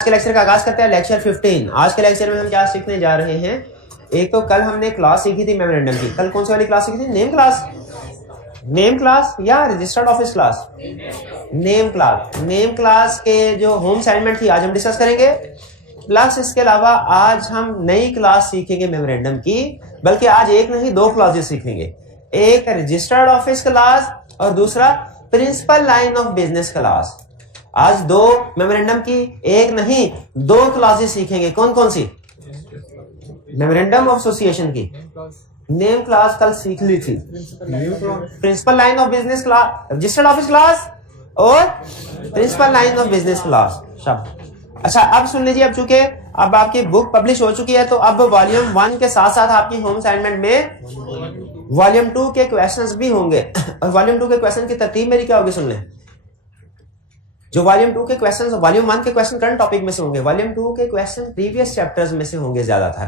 के लेक्चर का आगाज करते हैं। लेक्चर 15। आज के लेक्चर में हम क्या सीखने जा रहे हैं। एक तो कल हमने क्लास सीखी थी मेमोरेंडम की। कल कौन सी वाली क्लास सीखी थी? नेम क्लास या registered office class? Name class के जो होम असाइनमेंट थी आज हम डिस्कस करेंगे। प्लस इसके अलावा आज हम नई क्लास सीखेंगे मेमोरेंडम की, बल्कि आज एक नहीं दो क्लासेस सीखेंगे। एक रजिस्टर्ड ऑफिस क्लास और दूसरा principal line of business class. आज दो मेमोरेंडम की एक नहीं दो क्लासेस सीखेंगे। कौन कौन सी? मेमोरेंडम ऑफ एसोसिएशन की नेम क्लास कल सीख ली थी, principal line of business class, registered office class और principal line of business class. अच्छा, अब सुन लीजिए। अब चूंकि अब आपकी बुक पब्लिश हो चुकी है तो अब वॉल्यूम 1 के साथ साथ आपकी होम असाइनमेंट में वॉल्यूम 2 के क्वेश्चंस भी होंगे। और वॉल्यूम 2 के क्वेश्चन की तरतीब मेरी क्या होगी सुन लें। जो वॉल्यूम 2 के क्वेश्चन, वॉल्यूम 1 के क्वेश्चन करंट टॉपिक में से होंगे, वॉल्यूम 2 के क्वेश्चन प्रीवियस चैप्टर्स में से होंगे ज्यादातर।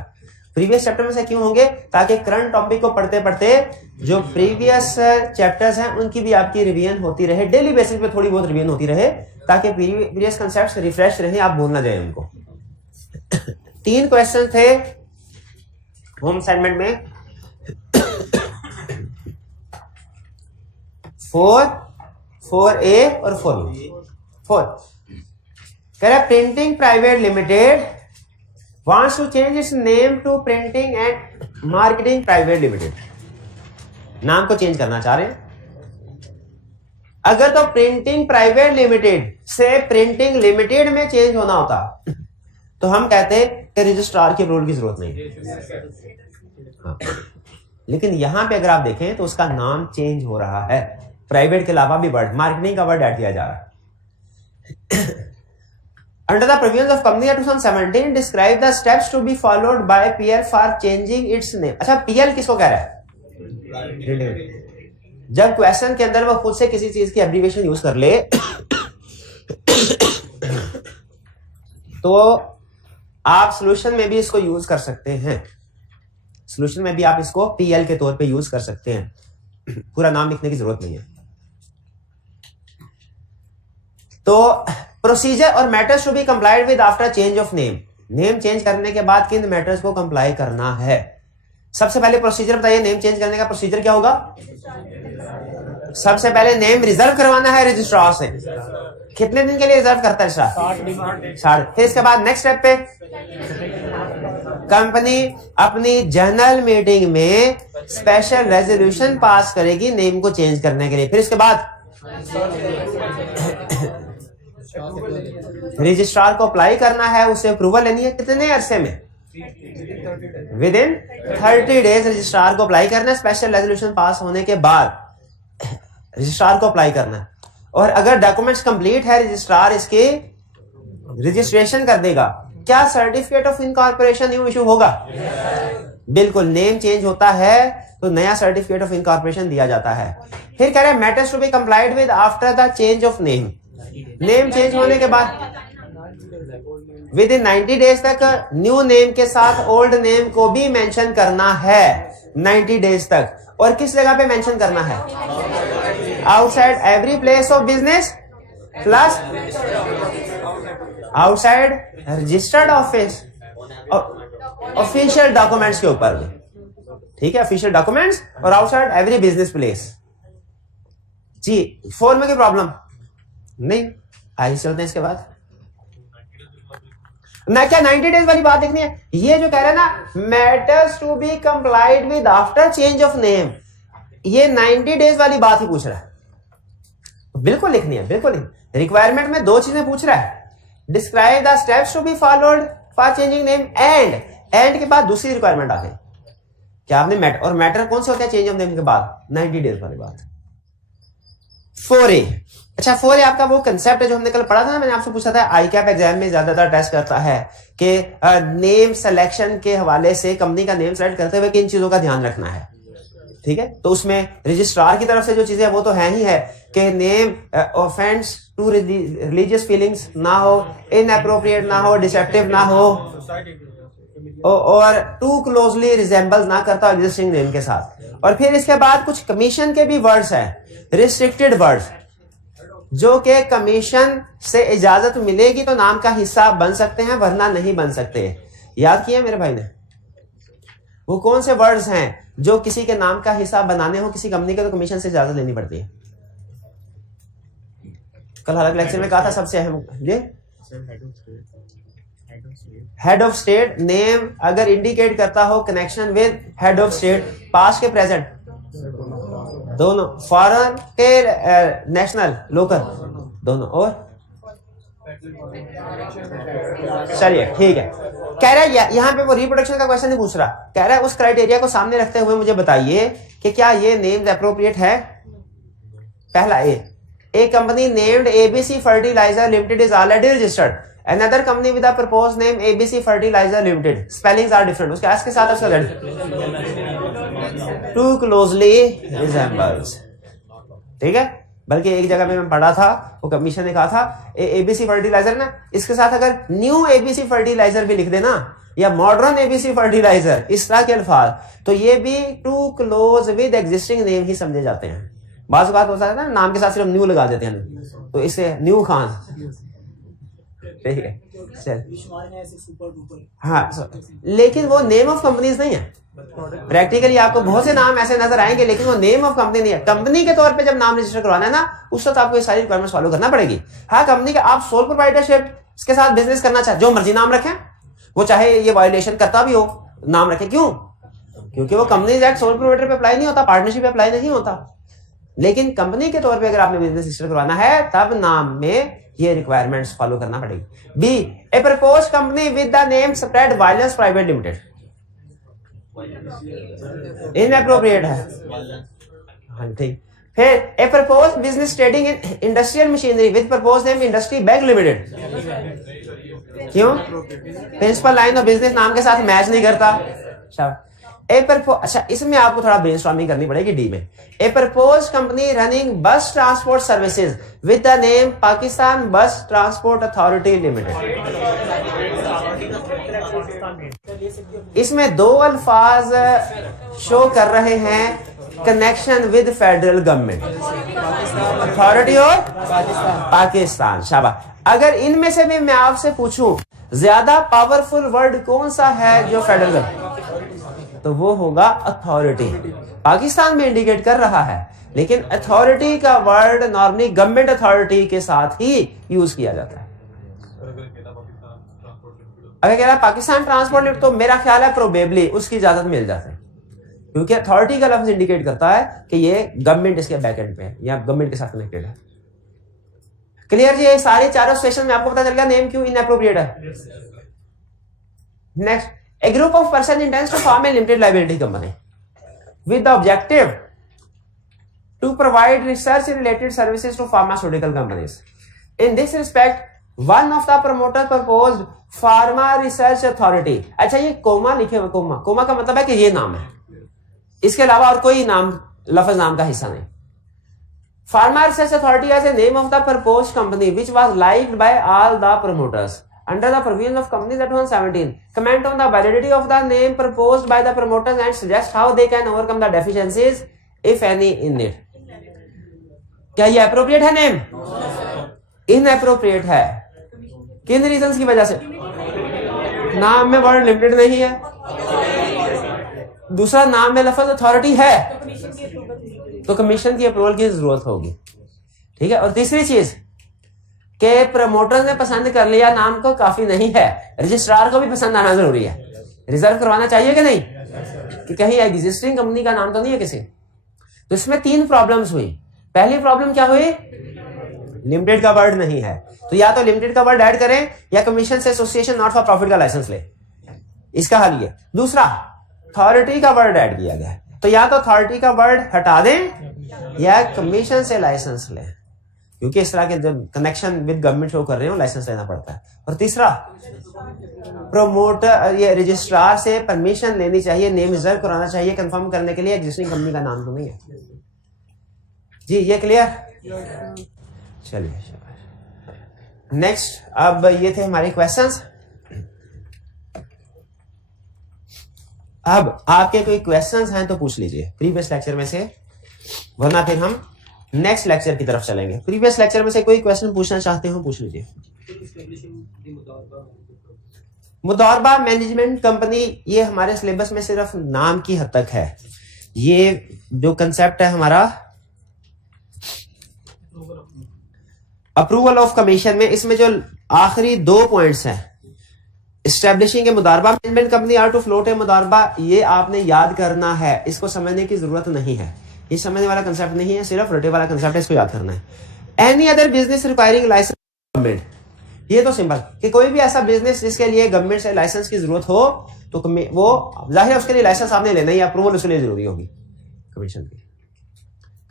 प्रीवियस चैप्टर में से क्यों होंगे? ताकि करंट टॉपिक को पढ़ते पढ़ते जो प्रीवियस चैप्टर्स हैं उनकी भी आपकी रिवीजन होती रहे, डेली बेसिस पे थोड़ी बहुत रिवीजन होती रहे, ताकि प्रीवियस कंसेप्ट्स रिफ्रेश रहे, आप भूल ना जाए उनको। 3 क्वेश्चन थे होम असाइनमेंट में। 4A और 4 कह रहा printing private limited wants to change its name to printing and marketing private limited. नाम को चेंज करना चाह रहे हैं। अगर तो प्रिंटिंग प्राइवेट लिमिटेड से प्रिंटिंग लिमिटेड में चेंज होना होता तो हम कहते कि रजिस्ट्रार के रूल की जरूरत नहीं। हाँ। लेकिन यहां पे अगर आप देखें तो उसका नाम चेंज हो रहा है। प्राइवेट के अलावा भी वर्ड, मार्केटिंग का वर्ड ऐड किया जा रहा है। Under the provisions of Company Act 2017, describe the steps to be followed by PL for changing its name. अच्छा, PL किसको कह रहा है? जब क्वेश्चन के अंदर वो खुद से किसी चीज की एब्रीविएशन यूज कर ले तो आप सॉल्यूशन में भी इसको यूज कर सकते हैं। सॉल्यूशन में भी आप इसको PL के तौर पे यूज कर सकते हैं। पूरा नाम लिखने की जरूरत नहीं है। तो प्रोसीजर और matters to be complied with after change of name. Name change करने के बाद किन मैटर्स को कंप्लाई करना है? सबसे पहले प्रोसीजर बताइए। नेम चेंज करने का प्रोसीजर क्या होगा? सबसे पहले नेम रिजर्व करवाना है रजिस्ट्रार से। कितने दिन के लिए रिजर्व करता है रजिस्ट्रार? 60। फिर इसके बाद नेक्स्ट स्टेप पे कंपनी अपनी जनरल मीटिंग में स्पेशल रेजोल्यूशन पास करेगी नेम को चेंज करने के लिए। फिर इसके बाद रजिस्ट्रार को अप्लाई करना है, उसे अप्रूवल लेनी है। कितने अरसे में? विद इन 30 डेज रजिस्ट्रार को अप्लाई करना है। स्पेशल रेजोल्यूशन पास होने के बाद रजिस्ट्रार को अप्लाई करना है। और अगर डॉक्यूमेंट्स कंप्लीट है, रजिस्ट्रार इसके रजिस्ट्रेशन कर देगा। क्या certificate of incorporation new issue होगा? बिल्कुल। नेम चेंज होता है तो नया सर्टिफिकेट ऑफ इनकॉर्पोरेशन दिया जाता है। फिर कह रहे हैं matters to be complied with after the change of name. Name change होने के बाद विद इन 90 डेज तक न्यू नेम के साथ ओल्ड नेम को भी मेंशन करना है। 90 डेज तक। और किस जगह पे मेंशन करना है? Outside every place of business plus outside registered office official documents के ऊपर भी। ठीक है, ऑफिशियल डॉक्यूमेंट्स और आउटसाइड एवरी बिजनेस प्लेस। जी 4 में कोई प्रॉब्लम नहीं? आइए चलते हैं इसके बाद। ना क्या 90 डेज वाली बात देखनी है? ये जो कह रहे हैं ना matters to be complied with after change of name, ये 90 डेज वाली बात ही पूछ रहा है। बिल्कुल लिखनी है, बिल्कुल। रिक्वायरमेंट में 2 चीजें पूछ रहा है। Describe the steps to be followed for changing name and के बाद दूसरी रिक्वायरमेंट आ गई। क्या आपने मैटर, और मैटर कौन से होते हैं चेंज ऑफ नेम के बाद? 90 डेज वाली बात। 4A। अच्छा, 4A आपका वो कंसेप्ट है जो हमने कल पढ़ा था ना। मैंने आपसे पूछा था आई कैप एग्जाम में ज्यादातर टेस्ट करता है कि नेम सिलेक्शन के हवाले से कंपनी का नेम सेलेक्ट करते हुए किन चीजों का ध्यान रखना है। ठीक है, तो उसमें रजिस्ट्रार की तरफ से जो चीजें वो तो है ही है कि name offence to religious feelings ना हो, इनएप्रोप्रिएट ना हो, डिसेप्टिव ना हो और टू क्लोजली रिजेंबल ना करता एग्जिस्टिंग नेम के साथ। और फिर इसके बाद कुछ कमीशन के भी वर्ड्स हैं, रिस्ट्रिक्टेड वर्ड्स। जो कि कमीशन से इजाजत मिलेगी तो नाम का हिस्सा बन सकते हैं, वरना नहीं बन सकते। याद किया मेरे भाई ने? वो कौन से वर्ड्स हैं जो किसी के नाम का हिस्सा बनाने हो किसी कंपनी के तो कमीशन से इजाजत लेनी पड़ती है? कल अलग लेक्चर में कहा था सबसे अहम ये हेड ऑफ स्टेट नेम अगर इंडिकेट करता हो connection with head of state, past के प्रेजेंट दोनों, फॉरेन के नेशनल लोकल दोनों, और चलिए ठीक है। कह रहा है यहाँ पे वो रिप्रोडक्शन का क्वेश्चन नहीं पूछ रहा, कह रहा है उस क्राइटेरिया को सामने रखते हुए मुझे बताइए कि क्या ये नेम्स एप्रोप्रिएट है। पहला a company named ABC fertiliser limited is already registered, another company with a proposed name ABC Fertilizer Limited, spellings are different, उसके एस के साथ उसका too closely resembles, ठीक है। बल्कि एक जगह पे मैं पढ़ा था, वो कमीशन ने कहा था एबीसी फर्टिलाइजर ना, इसके साथ अगर न्यू एबीसी फर्टिलाइजर भी लिख देना या मॉडर्न एबीसी फर्टिलाइजर, इस तरह के अल्फाज, तो ये भी too close with existing name ही समझे जाते हैं। बात होता है ना, नाम के साथ सिर्फ न्यू लगा देते हैं, तो इससे न्यू खान, ठीक है चल। हाँ, लेकिन वो नेम ऑफ कंपनीज नहीं है। प्रैक्टिकली आपको बहुत से नाम ऐसे नजर आएंगे, लेकिन वो नेम ऑफ कंपनी नहीं है। कंपनी के तौर पे जब नाम रजिस्टर करवाना है ना, उस वक्त आपको ये सारी रिक्वायरमेंट्स फॉलो करना पड़ेगी। हाँ, कंपनी के आप सोल प्रोप्राइटरशिप के साथ बिजनेस करना चाहे, जो मर्जी नाम रखें, वो चाहे ये वायलेशन करता भी हो, नाम रखें। क्यों? क्योंकि वो कंपनीज एक्ट सोल प्रोप्राइटर पे अप्लाई नहीं होता, पार्टनरशिप पे अप्लाई नहीं होता। लेकिन कंपनी के तौर पे अगर आपने बिजनेस रजिस्टर करवाना है, तब नाम में ये रिक्वायरमेंट्स फॉलो करना पड़ेगी। B a propose company with the name spread violence private limited, inappropriate है। हाँ ठीक। फिर a propose business trading in industrial machinery with propose name industry bank limited, क्यों? प्रिंसिपल लाइन ऑफ बिजनेस नाम के साथ मैच नहीं करता। अच्छा, इसमें आपको थोड़ा ब्रेनस्टॉर्मिंग करनी पड़ेगी। डी में ए प्रपोज कंपनी रनिंग बस transport services with the name Pakistan बस ट्रांसपोर्ट अथॉरिटी लिमिटेड, इसमें दो अल्फाज शो कर रहे हैं connection with federal government, authority और पाकिस्तान। शाबाश। अगर इनमें से भी मैं आपसे पूछूं ज्यादा पावरफुल वर्ड कौन सा है जो फेडरल गवर्नमेंट, तो वो होगा अथॉरिटी। पाकिस्तान में इंडिकेट कर रहा है, लेकिन अथॉरिटी का वर्ड नॉर्मली गवर्नमेंट अथॉरिटी के साथ ही यूज किया जाता है। अगर कह रहा है पाकिस्तान ट्रांसपोर्ट लिमिटेड, तो मेरा ख्याल है प्रोबेबली उसकी इजाजत मिल जाती है, क्योंकि अथॉरिटी का लफ्ज इंडिकेट करता है कि ये गवर्नमेंट इसके बैकएंड पे है या गवर्नमेंट के साथ कनेक्टेड है। क्लियर जी? ये सारे चारों सेशन में आपको पता चल गया नेम क्यों इनएप्रोप्रिएट है। Next, a group of person intends to form a limited liability company with the objective to provide research related services to pharmaceutical companies. In this respect, one of the promoters proposed pharma research authority. अच्छा, ये coma लिखे हुए, coma का मतलब है कि ये नाम है, इसके अलावा और कोई नाम लफ्ज नाम का हिस्सा नहीं। Pharma research authority as a name of the proposed company which was liked by all the promoters. Under the provisions of Companies Act 2017, comment on the validity of the name proposed by the promoters and suggest how they can overcome the deficiencies, if any, in it. क्या ये appropriate है name? Inappropriate है। किन reasons की वजह से? नाम में वर्ड लिमिटेड नहीं है, दूसरा नाम में लफ्ज अथॉरिटी है, तो कमीशन की अप्रूवल की जरूरत होगी। ठीक है। और तीसरी चीज के प्रमोटर्स ने पसंद कर लिया नाम को काफी नहीं है, रजिस्ट्रार को भी पसंद आना जरूरी है। रिजर्व करवाना चाहिए कि नहीं, कि कहीं एग्जिस्टिंग कंपनी का नाम तो नहीं है किसी। तो इसमें तीन प्रॉब्लम्स हुई। पहली प्रॉब्लम क्या हुई? लिमिटेड का वर्ड नहीं है, तो या तो लिमिटेड का वर्ड ऐड करें या कमीशन से एसोसिएशन नॉट फॉर प्रॉफिट का लाइसेंस ले, इसका हल ये। दूसरा, अथॉरिटी का वर्ड ऐड किया गया, तो या तो अथॉरिटी का वर्ड हटा दें या कमीशन से लाइसेंस लें, क्योंकि इस तरह के जब कनेक्शन विद गवर्नमेंट शो कर रहे हो लाइसेंस लेना पड़ता है। और तीसरा, प्रोमोटर ये रजिस्ट्रार से परमिशन लेनी चाहिए, नेम रिजर्व कराना चाहिए कंफर्म करने के लिए एग्जिस्टिंग कंपनी का नाम तो नहीं है। जी ये क्लियर? चलिए नेक्स्ट, अब ये थे हमारे क्वेश्चंस। अब आपके कोई क्वेश्चंस हैं तो पूछ लीजिए प्रीवियस लेक्चर में से, वरना फिर हम नेक्स्ट लेक्चर की तरफ चलेंगे। प्रीवियस लेक्चर में से कोई क्वेश्चन पूछना चाहते हो पूछ लीजिए। मुदारबा मैनेजमेंट कंपनी, ये हमारे सिलेबस में सिर्फ नाम की हद तक है। ये जो कंसेप्ट है हमारा अप्रूवल ऑफ कमीशन में, इसमें जो आखिरी 2 पॉइंट्स हैं, एस्टेब्लिशिंग ए मुदारबा management company or to float a मुदारबा, ये आपने याद करना है, इसको समझने की जरूरत नहीं है, ये समझने वाला कंसेप्ट नहीं है, सिर्फ रटे वाला कंसेप्ट है, इसको याद करना है। Any other business requiring licence government, ये तो सिंपल कि कोई भी ऐसा बिजनेस जिसके लिए गवर्नमेंट से लाइसेंस की जरूरत हो तो वो जाहिर है उसके लिए लाइसेंस आपने लेना ही, अप्रूवल उसके लिए जरूरी होगी कमीशन की।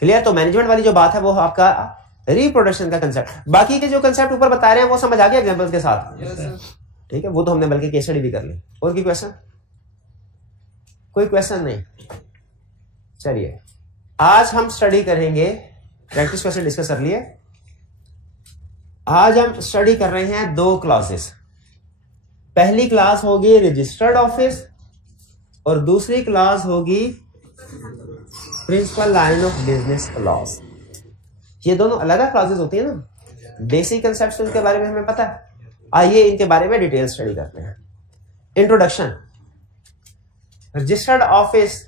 क्लियर? तो मैनेजमेंट वाली जो बात है वो आपका रिप्रोडक्शन का कंसेप्ट। बाकी के जो कंसेप्ट ऊपर बता रहे हैं वो समझ आ गया एग्जांपल्स के साथ? ठीक है, वो तो हमने बल्कि केस स्टडी भी कर ली। और की क्वेश्चन? कोई क्वेश्चन नहीं? चलिए आज हम स्टडी करेंगे, प्रैक्टिस क्वेश्चन डिस्कस कर लिए। आज हम स्टडी कर रहे हैं 2 क्लासेस। पहली क्लास होगी रजिस्टर्ड ऑफिस और दूसरी क्लास होगी principal line of business loss. ये दोनों अलग अलग क्लासेस होती है ना, बेसिक कंसेप्ट्स उनके बारे में हमें पता है। आइए इनके बारे में डिटेल स्टडी करते हैं। इंट्रोडक्शन। रजिस्टर्ड ऑफिस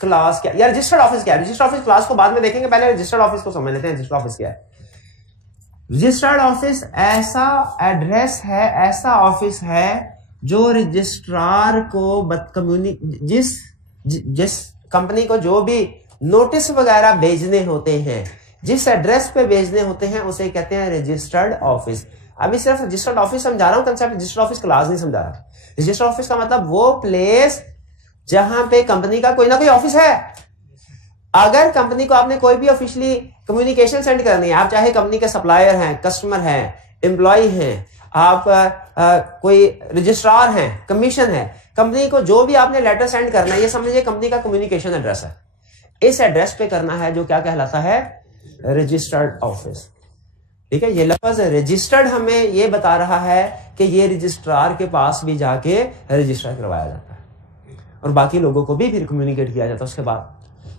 क्लास क्या, या रजिस्टर्ड ऑफिस क्या है? रजिस्टर्ड ऑफिस क्लास को बाद में देखेंगे, पहले रजिस्टर्ड ऑफिस को समझ लेते हैं। रजिस्टर्ड ऑफिस क्या है? रजिस्टर्ड ऑफिस ऐसा एड्रेस है, ऐसा ऑफिस है जो रजिस्ट्रार को जिस कंपनी को जो भी नोटिस वगैरह भेजने होते हैं, जिस एड्रेस पे भेजने होते हैं, उसे कहते हैं रजिस्टर्ड ऑफिस। अभी सिर्फ रजिस्टर्ड ऑफिस समझा रहा हूं कंसेप्ट, रजिस्टर्ड ऑफिस क्लास नहीं समझा रहा। रजिस्टर्ड ऑफिस का मतलब वो प्लेस जहां पे कंपनी का कोई ना कोई ऑफिस है। अगर कंपनी को आपने कोई भी ऑफिशियली कम्युनिकेशन सेंड करनी है, आप चाहे कंपनी के सप्लायर हैं, कस्टमर हैं, एम्प्लॉय हैं, आप कोई रजिस्ट्रार हैं, कमीशन है, कंपनी को जो भी आपने लेटर सेंड करना है, ये समझिए कंपनी का कम्युनिकेशन एड्रेस है। इस एड्रेस पे करना है जो क्या कहलाता है? Registered office. ठीक है, ये लफ्ज रजिस्टर्ड हमें ये बता रहा है कि ये रजिस्ट्रार के पास भी जाके रजिस्टर करवाया जाता है और बाकी लोगों को भी फिर कम्युनिकेट किया जाता है। उसके बाद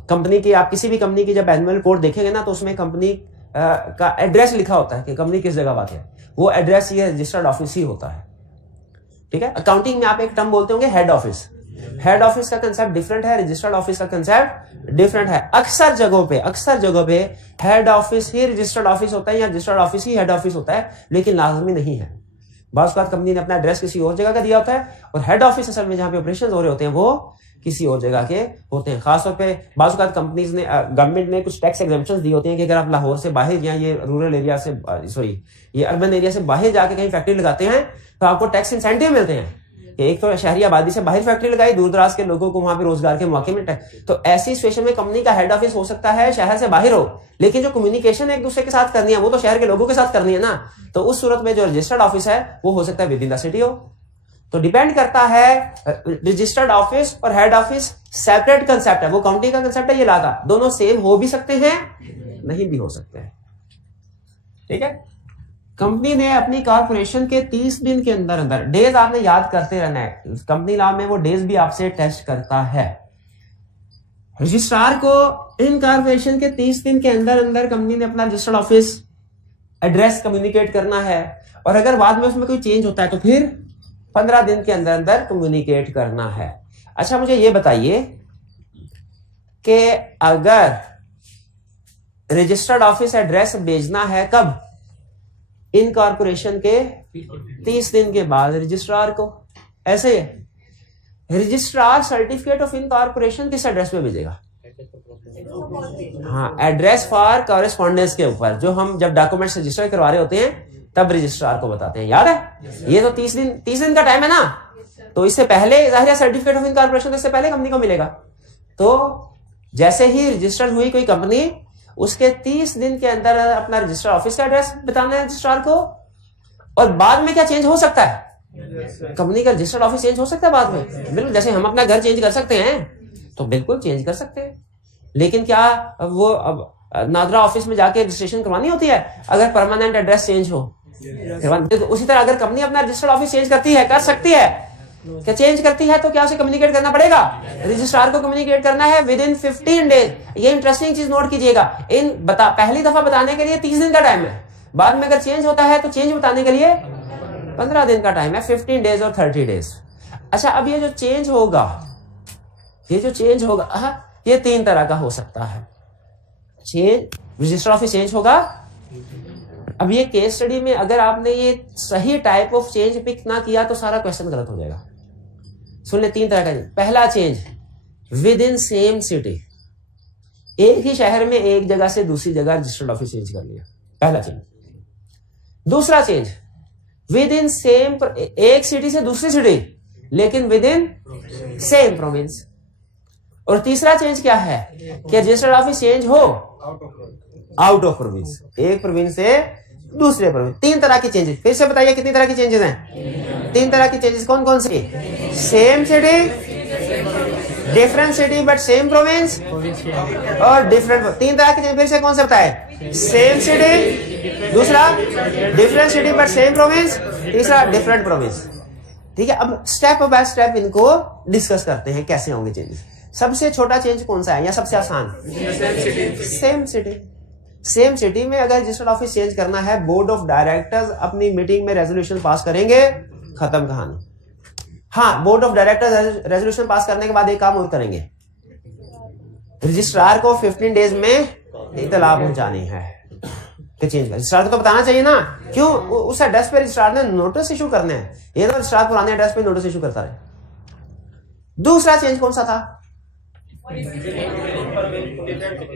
कंपनी की, आप किसी भी कंपनी की जब एनुअल रिपोर्ट देखेंगे ना, तो उसमें कंपनी का एड्रेस लिखा होता है कि कंपनी किस जगह बात है, वो एड्रेस ये रजिस्टर्ड ऑफिस ही होता है। ठीक है, अकाउंटिंग में आप एक टर्म बोलते होंगे हेड ऑफिस। हेड ऑफिस का कंसेप्ट डिफरेंट है, रजिस्टर्ड ऑफिस का कंसेप्ट डिफरेंट है। अक्सर जगहों पे हेड ऑफिस ही रजिस्टर्ड ऑफिस होता है या रजिस्टर्ड ऑफिस ही हेड ऑफिस होता है, लेकिन लाजमी नहीं है। बाज़ बात कंपनी ने अपना एड्रेस किसी और जगह का दिया होता है और हेड ऑफिस असल में जहां पे ऑपरेशन हो रहे होते हैं वो किसी और जगह के होते हैं। खासतौर पे बाज़ बात कंपनीज ने, गवर्नमेंट ने कुछ टैक्स एग्जेम्पशंस दी होती हैं कि अगर आप लाहौर से बाहर या ये रूरल एरिया से, ये अर्बन एरिया से बाहर जाके कहीं फैक्ट्री लगाते हैं तो आपको टैक्स इंसेंटिव मिलते हैं। एक तो शहरी आबादी से बाहर फैक्ट्री लगाई, दूर दराज के लोगों को वहां पे रोजगार के मौके मिलते हैं। तो ऐसी सिचुएशन में कंपनी का हेड ऑफिस हो सकता है शहर से बाहर हो, लेकिन जो कम्युनिकेशन एक दूसरे के साथ करनी है वो तो शहर के लोगों के साथ करनी है ना। तो उस सूरत में जो रजिस्टर्ड ऑफिस है वो हो सकता है विद इन द सिटी हो। तो डिपेंड करता है, रजिस्टर्ड ऑफिस और हेड ऑफिस सेपरेट कंसेप्ट है, वो काउंटिंग का कंसेप्ट है, ये लागा दोनों सेम हो भी सकते हैं, नहीं भी हो सकते हैं। ठीक है, कंपनी ने अपनी कॉर्पोरेशन के 30 दिन के अंदर अंदर, डेज आपने याद करते रहना है, कंपनी लॉ में वो डेज भी आपसे टेस्ट करता है। रजिस्ट्रार को इन कॉर्पोरेशन के 30 दिन के अंदर अंदर कंपनी ने अपना रजिस्टर्ड ऑफिस एड्रेस कम्युनिकेट करना है, और अगर बाद में उसमें कोई चेंज होता है तो फिर 15 दिन के अंदर अंदर कम्युनिकेट करना है। अच्छा मुझे ये बताइए कि अगर रजिस्टर्ड ऑफिस एड्रेस भेजना है कब? इन कॉर्पोरेशन के 30 दिन के बाद रजिस्ट्रार को। ऐसे रजिस्ट्रार सर्टिफिकेट ऑफ इनकॉर्पोरेशन किस एड्रेस पे भेजेगा? हाँ, एड्रेस फॉर कॉरेस्पॉन्डेंस के ऊपर, जो हम जब डॉक्यूमेंट्स रजिस्टर करवा रहे होते हैं तब रजिस्ट्रार को बताते हैं। याद है? ये तो 30 दिन का टाइम है ना, तो इससे पहले जाहिर है सर्टिफिकेट ऑफ इनकॉर्पोरेशन इससे पहले कंपनी को मिलेगा। तो जैसे ही रजिस्टर हुई कोई कंपनी, उसके 30 दिन के अंदर अपना रजिस्टर ऑफिस का एड्रेस बताना है रजिस्ट्रार को। और बाद में क्या चेंज हो सकता है? कंपनी का रजिस्टर्ड ऑफिस चेंज हो सकता है बाद में, बिल्कुल जैसे हम अपना घर चेंज कर सकते हैं तो बिल्कुल चेंज कर सकते हैं। लेकिन क्या वो अब नादरा ऑफिस में जाके रजिस्ट्रेशन करवानी होती है अगर परमानेंट एड्रेस चेंज हो? तो उसी तरह अगर कंपनी अपना रजिस्टर्ड ऑफिस चेंज करती है, कर सकती है, क्या चेंज करती है तो क्या उसे कम्युनिकेट करना पड़ेगा, रजिस्ट्रार को कम्युनिकेट करना है विद इन 15 डेज। ये इंटरेस्टिंग चीज नोट कीजिएगा, पहली दफा बताने के लिए 30 दिन का टाइम है, बाद में अगर चेंज होता है तो चेंज बताने के लिए 15 दिन का टाइम है, 15 डेज और 30 डेज। अच्छा, अब ये जो चेंज होगा ये 3 तरह का हो सकता है। चेंज रजिस्टर ऑफिस चेंज होगा। अब ये केस स्टडी में अगर आपने ये सही टाइप ऑफ चेंज पिक ना किया तो सारा क्वेश्चन गलत हो जाएगा। सुन ले, 3 तरह का। पहला change with in same city, एक ही शहर में एक जगह से दूसरी जगह रजिस्टर्ड ऑफिस चेंज कर लिया, पहला चेंज। दूसरा चेंज विद इन सेम, एक सिटी से दूसरी सिटी लेकिन विद इन सेम प्रोविंस। और तीसरा चेंज क्या है कि रजिस्टर्ड ऑफिस चेंज हो आउट ऑफ प्रोविंस, एक प्रोविंस से दूसरे प्रोविंस। 3 तरह की चेंजेस। फिर से बताइए कितनी तरह की चेंजेस हैं? 3 तरह की चेंजेस। कौन कौन सी? Same city, different city but same province और डिफरेंट। 3 तरह की चेंज फिर से कौन से बताए? सेम सिटी, दूसरा different city but same province, तीसरा डिफरेंट प्रोविंस। ठीक है, अब स्टेप बाय स्टेप इनको डिस्कस करते हैं कैसे होंगे चेंजेस। सबसे छोटा चेंज कौन सा है या सबसे आसान? Same city. सेम सिटी में अगर रजिस्टर्ड ऑफिस चेंज करना है, बोर्ड ऑफ डायरेक्टर्स अपनी मीटिंग में रेजोल्यूशन पास करेंगे, खत्म कहानी। हाँ, board of directors resolution pass करने के बाद एक काम और करेंगे, रजिस्ट्रार को 15 डेज में इत्तला पहुंचानी है कि चेंज। रजिस्ट्रार को तो बताना चाहिए ना, क्यों? उस एड्रेस पे रजिस्ट्रार ने नोटिस इशू करने हैं, ये तो रजिस्ट्रार पुराने एड्रेस पे नोटिस इशू करता रहे। दूसरा चेंज कौन सा था?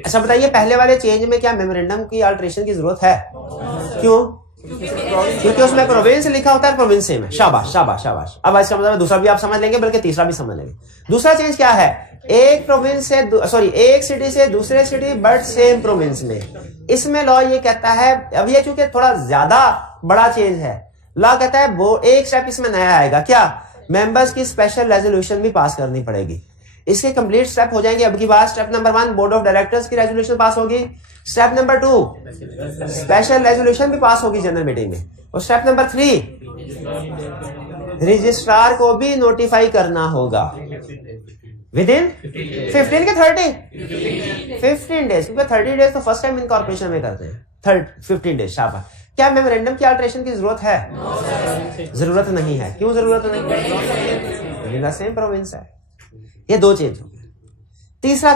अच्छा बताइए, पहले वाले चेंज में क्या मेमोरेंडम की अल्टरेशन की जरूरत है? क्यों? क्योंकि उसमें प्रोविंस लिखा होता है, प्रोविंस सेम है। शाबाश शाबाश शाबाश। अब इसका मतलब दूसरा भी आप समझ लेंगे, बल्कि तीसरा भी समझ लेंगे। दूसरा चेंज क्या है? एक प्रोविंस से एक सिटी से दूसरे सिटी बट सेम प्रोविंस में। इसमें लॉ ये कहता है, अब ये चूंकि थोड़ा ज्यादा बड़ा चेंज है, लॉ कहता है वो एक स्टेप इसमें नया आएगा। क्या? मेंबर्स की स्पेशल रेजोल्यूशन भी पास करनी पड़ेगी। इसके कंप्लीट स्टेप हो जाएंगे अब की बात। Step number 1 board of directors की रेजोल्यूशन पास होगी। स्टेप नंबर 2 स्पेशल रेजोल्यूशन भी पास होगी जनरल मीटिंग में। और स्टेप नंबर 3 रजिस्ट्रार को भी नोटिफाई करना होगा विद इन 15 के 15 डेज, क्योंकि 30 डेज तो फर्स्ट टाइम इनकॉर्पोरेशन में करते हैं। 15 डेज। शाबाश। क्या मेमोरेंडम की अल्टरेशन की जरूरत है? जरूरत नहीं है। क्यों जरूरत नहीं? सेम प्रोविंस है। ये 2 चेंज हो गए। तीसरा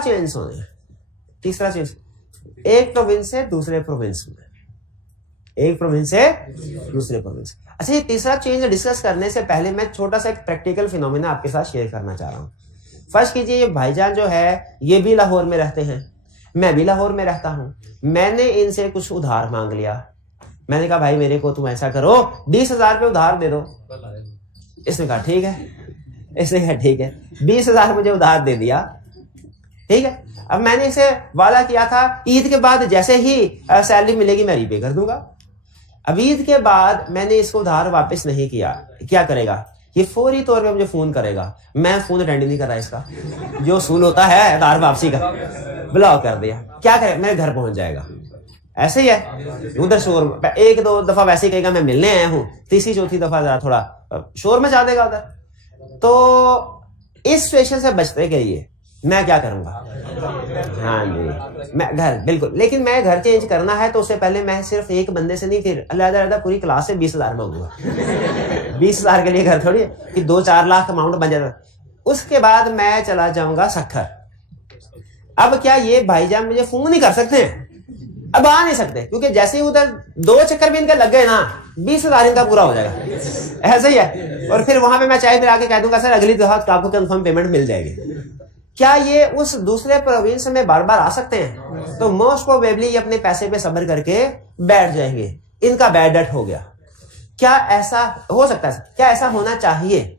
चेंज एक प्रोविंस से दूसरे प्रोविंस में, एक प्रोविंस से दूसरे प्रोविंस। अच्छा, ये तीसरा चेंज डिस्कस करने से पहले मैं छोटा सा एक प्रैक्टिकल फिनोमेना आपके साथ शेयर करना चाह रहा हूं। फर्स्ट कीजिए, ये भाईजान जो है ये भी लाहौर में रहते हैं, मैं भी लाहौर में रहता हूं। मैंने इनसे कुछ उधार मांग लिया। मैंने कहा भाई मेरे को तुम ऐसा करो 20,000 रुपये उधार दे दो। इसने कहा ठीक है। 20,000 मुझे उधार दे दिया। ठीक है, अब मैंने इसे वादा किया था ईद के बाद जैसे ही सैलरी मिलेगी मैं रीपे कर दूंगा। अब ईद के बाद मैंने इसको उधार वापस नहीं किया। क्या करेगा? ये फौरी तौर पे मुझे फोन करेगा। मैं फोन अटेंड नहीं कर रहा, इसका जो असूल होता है उधार वापसी का ब्लॉक कर दिया। क्या करे? मेरे घर पहुंच जाएगा। ऐसे ही है उधर शोर, 1-2 दफा वैसे ही कहेगा मैं मिलने आया हूं, तीसरी चौथी दफा जरा थोड़ा शोर मचा देगा उधर। तो इस सिचुएशन से बचने के लिए मैं क्या करूंगा? हाँ जी, मैं घर बिल्कुल, लेकिन मैं घर चेंज करना है तो उससे पहले मैं सिर्फ एक बंदे से नहीं, फिर अलग-अलग पूरी क्लास से 20,000 मांगूंगा। 20,000 के लिए घर थोड़ी कि 2-4 लाख अमाउंट बन जाता। उसके बाद मैं चला जाऊंगा सखर। अब क्या ये भाईजान मुझे फोन नहीं कर सकते हैं? अब आ नहीं सकते, क्योंकि जैसे ही उधर 2 चक्कर भी इनके लग गए ना 20,000 इनका पूरा हो जाएगा। ऐसा ही है। और फिर वहां पे मैं चाहे फिर आके कह दूंगा सर अगली दफा आपको कंफर्म पेमेंट मिल जाएगी। क्या ये उस दूसरे प्रोविंस में बार बार आ सकते हैं? तो मोस्ट प्रोबेबली ये अपने पैसे पे सब्र करके बैठ जाएंगे। इनका बैड डेट हो गया। क्या ऐसा हो सकता है? क्या ऐसा होना चाहिए?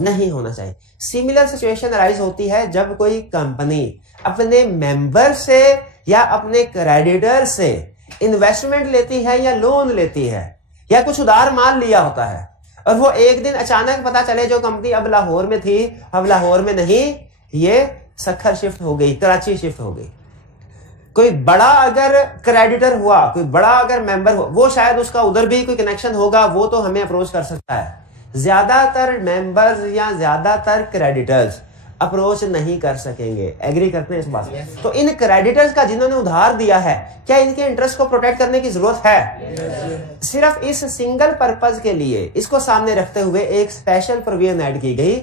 नहीं होना चाहिए। सिमिलर सिचुएशन अराइज होती है जब कोई कंपनी अपने मेंबर से या अपने क्रेडिटर से इन्वेस्टमेंट लेती है या लोन लेती है या कुछ उधार माल लिया होता है, और वो एक दिन अचानक पता चले जो कंपनी अब लाहौर में थी अब लाहौर में नहीं, ये सखर शिफ्ट हो गई, कराची शिफ्ट हो गई। कोई बड़ा अगर क्रेडिटर हुआ, कोई बड़ा अगर मेंबर हुआ, वो शायद उसका उधर भी कोई कनेक्शन होगा, वो तो हमें अप्रोच कर सकता है ज्यादातर मेंबर्स या ज्यादातर क्रेडिटर्स अप्रोच नहीं कर सकेंगे। एग्री करते हैं इस बात से? तो इन क्रेडिटर्स का जिन्होंने उधार दिया है, क्या इनके इंटरेस्ट को प्रोटेक्ट करने की जरूरत है? सिर्फ इस सिंगल पर्पज के लिए इसको सामने रखते हुए एक स्पेशल प्रोविजन ऐड की गई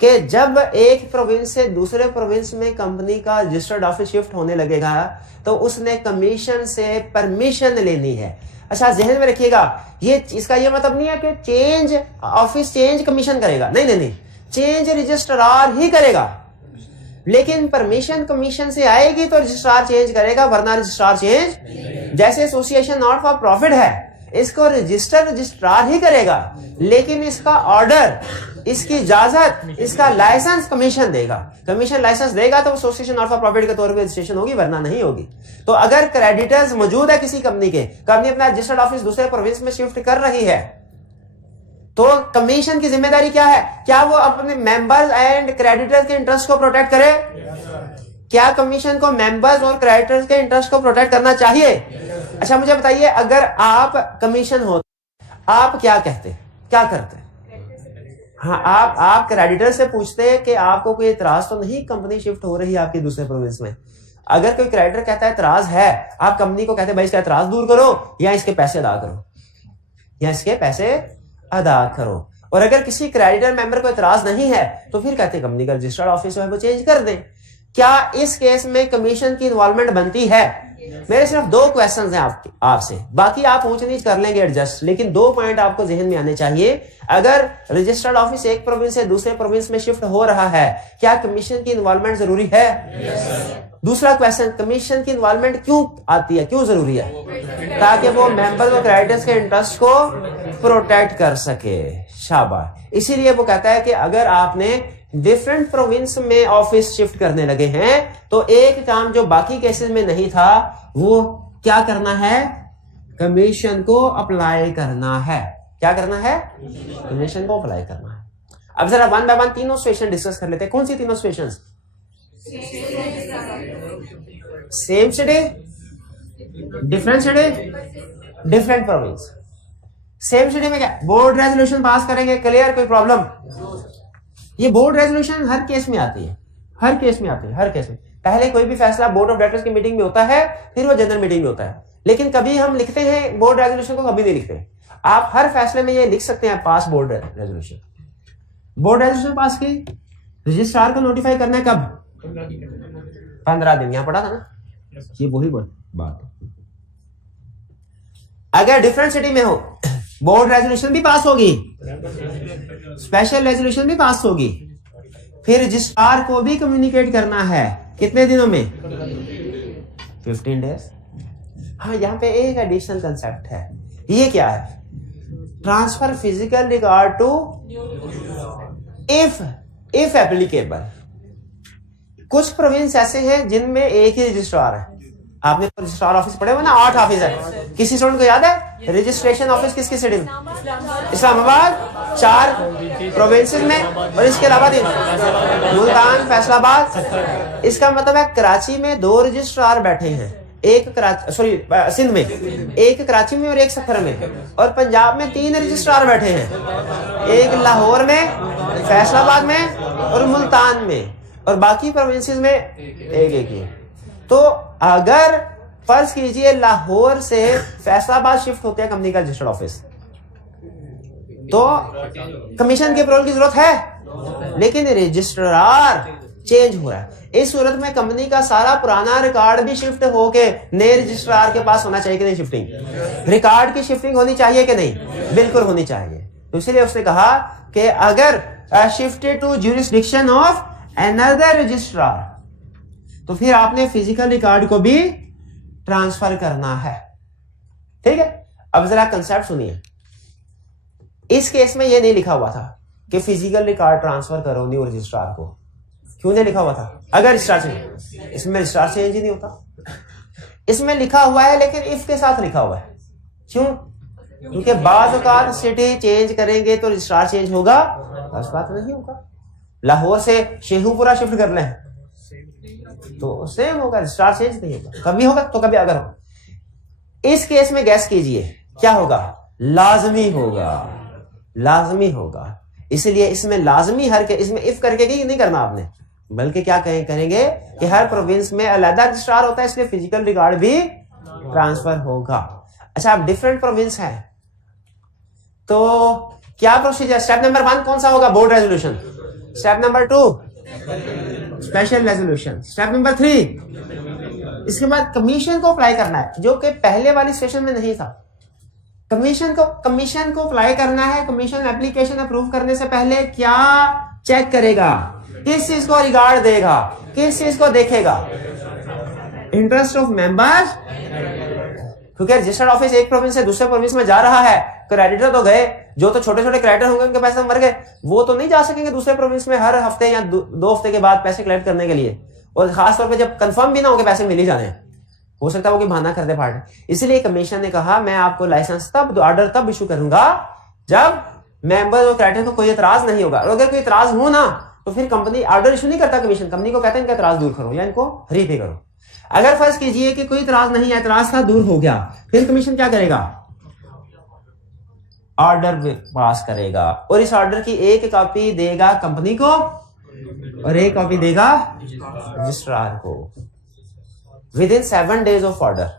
कि जब एक प्रोविंस से दूसरे प्रोविंस में कंपनी का रजिस्टर्ड ऑफिस शिफ्ट होने लगेगा तो उसने कमीशन से परमिशन लेनी है। अच्छा, जहन में रखिएगा, ये इसका ये मतलब नहीं है कि चेंज ऑफिस चेंज कमीशन करेगा, नहीं नहीं नहीं, चेंज रजिस्ट्रार ही करेगा, लेकिन परमिशन कमीशन से आएगी तो रजिस्ट्रार चेंज करेगा, वरना रजिस्ट्रार चेंज। जैसे एसोसिएशन नॉट फॉर प्रॉफिट है, इसको रजिस्ट्रार ही करेगा, लेकिन इसका ऑर्डर, इसकी इजाजत, इसका लाइसेंस कमीशन देगा। कमीशन लाइसेंस देगा तो एसोसिएशन नॉट फॉर प्रॉफिट के तौर पर रजिस्ट्रेशन होगी, वरना नहीं होगी। तो अगर क्रेडिटर्स मौजूद है किसी कंपनी के, कंपनी अपना रजिस्टर्ड ऑफिस दूसरे प्रोविंस में शिफ्ट कर रही है, तो कमीशन की जिम्मेदारी क्या है? क्या वो अपने मेंबर्स एंड क्रेडिटर्स के इंटरेस्ट को प्रोटेक्ट करे? क्या कमीशन को मेंबर्स और क्रेडिटर्स के इंटरेस्ट को प्रोटेक्ट करना चाहिए? अच्छा, मुझे बताइए, अगर आप कमीशन हो, आप क्या कहते, क्या करते? हाँ, आप क्रेडिटर से पूछते कि आपको कोई इतराज तो नहीं कंपनी शिफ्ट हो रही है आपकी दूसरे प्रोविंस में। अगर कोई क्रेडिटर कहता है इतराज है, आप कंपनी को कहते हैं भाई इसका इतराज दूर करो या इसके पैसे अदा करो, या इसके पैसे अदा करो। और अगर किसी क्रेडिटर मेंबर को इतराज नहीं है तो फिर कहते हैं कंपनी का रजिस्टर्ड ऑफिस है वो चेंज कर दें। क्या इस केस में कमीशन की इन्वॉल्वमेंट बनती है? मेरे सिर्फ 2 क्वेश्चंस हैं आपसे, बाकी आप ऊंच नीच कर लेंगे एडजस्ट, लेकिन 2 पॉइंट आपको जहन में आने चाहिए। अगर रजिस्टर्ड ऑफिस एक प्रोविंस से दूसरे प्रोविंस में शिफ्ट हो रहा है, क्या कमीशन की इन्वॉल्वमेंट जरूरी है? दूसरा क्वेश्चन, कमीशन की इन्वॉल्वमेंट क्यों आती है, क्यों जरूरी है? ताकि वो मेंबर्स और क्रेडिटर्स के इंटरेस्ट को प्रोटेक्ट कर सके। शाबाश। इसीलिए वो कहता है कि अगर आपने डिफरेंट प्रोविंस में ऑफिस शिफ्ट करने लगे हैं तो एक काम जो बाकी केसेस में नहीं था, वो क्या करना है? कमीशन को अप्लाई करना है। क्या करना है? कमीशन को अप्लाई करना है। अब जरा 1 बाय 1 तीनों सिचुएशन डिस्कस कर लेते हैं। कौन सी तीनों situations? Same city, different city, different province. Same city में क्या? बोर्ड रेजोल्यूशन पास करेंगे, क्लियर? कोई प्रॉब्लम? ये बोर्ड रेजोल्यूशन हर केस में आती है, हर केस में आती है, हर केस में। पहले कोई भी फैसला बोर्ड ऑफ डायरेक्टर्स की मीटिंग में होता है, फिर वो जनरल मीटिंग में होता है, लेकिन कभी हम लिखते हैं बोर्ड रेजोल्यूशन को, कभी नहीं लिखते। आप हर फैसले में ये लिख सकते हैं pass board resolution. Board resolution pass की, रजिस्ट्रार को नोटिफाई करना है कब? 15 दिन। यहां पढ़ा था ना, ये वही बात। अगर डिफरेंट सिटी में हो, बोर्ड रेजोल्यूशन भी पास होगी, स्पेशल रेजोल्यूशन भी पास होगी, फिर रजिस्ट्रार को भी कम्युनिकेट करना है। कितने दिनों में? 15 डेज। हाँ, यहां पे एक एडिशनल कंसेप्ट है। ये क्या है? Transfer physical record to if applicable. कुछ प्रोविंस ऐसे हैं जिनमें एक ही रजिस्ट्रार है। आपने रजिस्ट्रार ऑफिस पढ़े हुए ना, 8 ऑफिस है। किसी स्टूडेंट को याद है रजिस्ट्रेशन ऑफिस किसकी सिटी में? इस्लामाबाद, 4 प्रोविंसेस में, और इसके अलावा 3, मुल्तान, फैसलाबाद। इसका मतलब है कराची में 2 रजिस्ट्रार बैठे हैं, एक सिंध में, एक कराची में और एक सफर में, और पंजाब में 3 रजिस्ट्रार बैठे हैं, एक लाहौर में, फैसलाबाद में और मुल्तान में, और बाकी प्रोविंसेस में एक ही। तो अगर फर्ज कीजिए लाहौर से फैसलाबाद शिफ्ट होते हैं कंपनी का रजिस्टर्ड ऑफिस, तो कमीशन के अप्रूवल की जरूरत है, लेकिन रजिस्ट्रार चेंज हो रहा है। इस सूरत में कंपनी का सारा पुराना रिकॉर्ड भी शिफ्ट होके नए रजिस्ट्रार के पास होना चाहिए कि नहीं? शिफ्टिंग रिकॉर्ड की शिफ्टिंग होनी चाहिए कि नहीं? बिल्कुल होनी चाहिए। तो इसलिए उसने कहा कि अगर shifted to jurisdiction of another registrar, तो फिर आपने फिजिकल रिकॉर्ड को भी ट्रांसफर करना है। ठीक है, अब जरा कंसेप्ट सुनिए। इस केस में यह नहीं लिखा हुआ था कि फिजिकल रिकॉर्ड ट्रांसफर करो न्यू रजिस्ट्रार को। क्यों नहीं लिखा हुआ था? अगर रजिस्ट्रार चेंज, इसमें रजिस्ट्रार चेंज ही नहीं होता। इसमें लिखा हुआ है लेकिन इफ के साथ लिखा हुआ है। क्यों? क्योंकि बाज़ औक़ात सिटी चेंज करेंगे तो रजिस्ट्रार चेंज होगा, बाज़ औक़ात नहीं होगा। लाहौर से शेखुपुरा शिफ्ट कर लें तो सेम होगा, रजिस्ट्रार चेंज नहीं होगा। कभी होगा तो कभी अगर हो। इस केस में गैस कीजिए क्या होगा? लाजमी होगा। लाजमी होगा। इसलिए इसमें लाजमी हर के इसमें इफ करके ही नहीं करना आपने, बल्कि क्या करेंगे कि हर प्रोविंस में अलग रजिस्ट्रार होता है, इसलिए फिजिकल रिकॉर्ड भी ट्रांसफर होगा। अच्छा, अब डिफरेंट प्रोविंस है तो क्या प्रोसीजर, स्टेप नंबर 1 कौन सा होगा, board resolution. Step number 2 special resolution. Step number 3 इसके बाद कमीशन को अप्लाई करना है, जो कि पहले वाली सेशन में नहीं था। कमीशन को अप्लाई करना है। कमीशन एप्लीकेशन अप्रूव करने से पहले क्या चेक करेगा, किस चीज को रिगार्ड देगा, किस चीज को देखेगा, इंटरेस्ट ऑफ मेंबर्स। क्योंकि रजिस्टर्ड ऑफिस एक प्रोविंस से दूसरे प्रोविंस में जा रहा है, क्रेडिटर तो गए, जो तो छोटे छोटे क्रेडिटर होंगे उनके पैसे मर गए, वो तो नहीं जा सकेंगे दूसरे प्रोविंस में हर हफ्ते या 2 हफ्ते के बाद पैसे कलेक्ट करने के लिए, और खासतौर पे जब कंफर्म भी ना हो के पैसे मिल ही जाने, हो सकता है वो कोई बहाना कर दे पार्टी। इसलिए कमीशन ने कहा मैं आपको लाइसेंस ऑर्डर तब इशू करूंगा जब मेंबर और क्रेडिटर को कोई एतराज नहीं होगा। और अगर कोई एतराज हो ना तो फिर कंपनी ऑर्डर इशू नहीं करता, कमीशन कंपनी को कहते हैं इनका एतराज दूर करो या इनको री पे करो। अगर फर्ज कीजिए कि कोई एतराज नहीं है, एतराज था दूर हो गया, फिर कमीशन क्या करेगा, ऑर्डर पास करेगा और इस ऑर्डर की एक कॉपी देगा कंपनी को और एक कॉपी देगा रजिस्ट्रार को with in 7 days of order.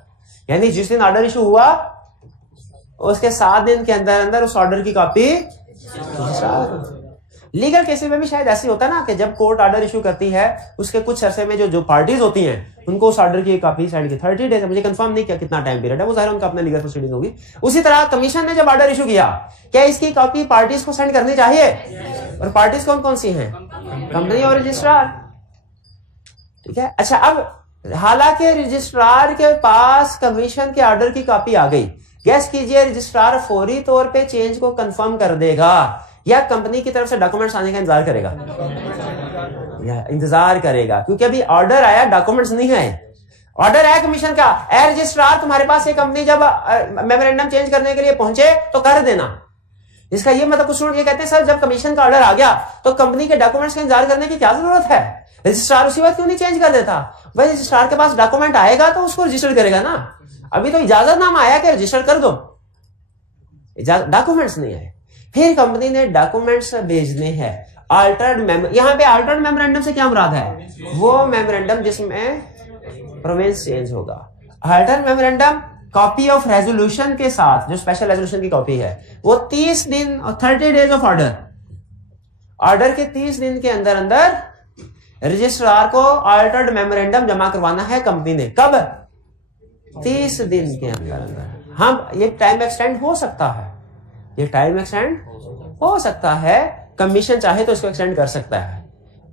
यानी जिस दिन ऑर्डर इशू हुआ उसके 7 दिन के अंदर अंदर उस ऑर्डर की कॉपी रजिस्ट्रार को। लीगल केसेस में भी शायद ऐसे होता है ना कि जब कोर्ट ऑर्डर इशू करती है उसके कुछ अरसे में जो पार्टीज होती हैं उनको उस ऑर्डर की कॉपी सेंड की 30 डेज, मुझे कंफर्म नहीं किया कितना टाइम पीरियड है, वो जाहिर उनका अपना लीगल प्रोसीडिंग होगी। उसी तरह कमीशन ने जब ऑर्डर इशू किया, क्या इसकी कॉपी पार्टीज को सेंड करनी चाहिए? और पार्टीज कौन कौन सी हैं? कंपनी और रजिस्ट्रार। ठीक है। अच्छा, अब हालांकि रजिस्ट्रार के पास कमीशन के ऑर्डर की कॉपी आ गई, गैस कीजिए रजिस्ट्रार फौरी तौर पे चेंज को कंफर्म कर देगा या कंपनी की तरफ से डॉक्यूमेंट्स आने का इंतजार करेगा? या इंतजार करेगा, क्योंकि अभी ऑर्डर आया, डॉक्यूमेंट्स नहीं आए। ऑर्डर आया कमीशन का, ए रजिस्ट्रार तुम्हारे पास ये कंपनी जब मेमोरेंडम चेंज करने के लिए पहुंचे तो कर देना। इसका ये मतलब कुछ स्टूडेंट ये कहते हैं सर जब कमीशन का ऑर्डर आ गया तो कंपनी के डॉक्यूमेंट्स का इंतजार करने की क्या जरूरत है, रजिस्ट्रार उसी वक्त क्यों नहीं चेंज कर देता? भाई रजिस्ट्रार के पास डॉक्यूमेंट आएगा तो उसको रजिस्टर करेगा ना। अभी तो इजाजतनामा आया कि रजिस्टर कर दो, डॉक्यूमेंट्स नहीं आए। फिर कंपनी ने डॉक्यूमेंट्स भेजने हैं अल्टर्ड यहाँ पे अल्टर्ड मेमोरेंडम से क्या मुराद है? वो मेमोरेंडम जिसमें प्रोविंस चेंज होगा। Altered memorandum copy of resolution के साथ, जो स्पेशल रेजोल्यूशन की कॉपी है, वो 30 दिन और 30 डेज ऑफ ऑर्डर के 30 दिन के अंदर अंदर रजिस्ट्रार को अल्टर्ड मेमोरेंडम जमा करवाना है कंपनी ने। कब? 30 दिन के अंदर अंदर। हम ये टाइम एक्सटेंड हो सकता है, ये टाइम एक्सटेंड हो सकता है, कमीशन चाहे तो इसको एक्सटेंड कर सकता है।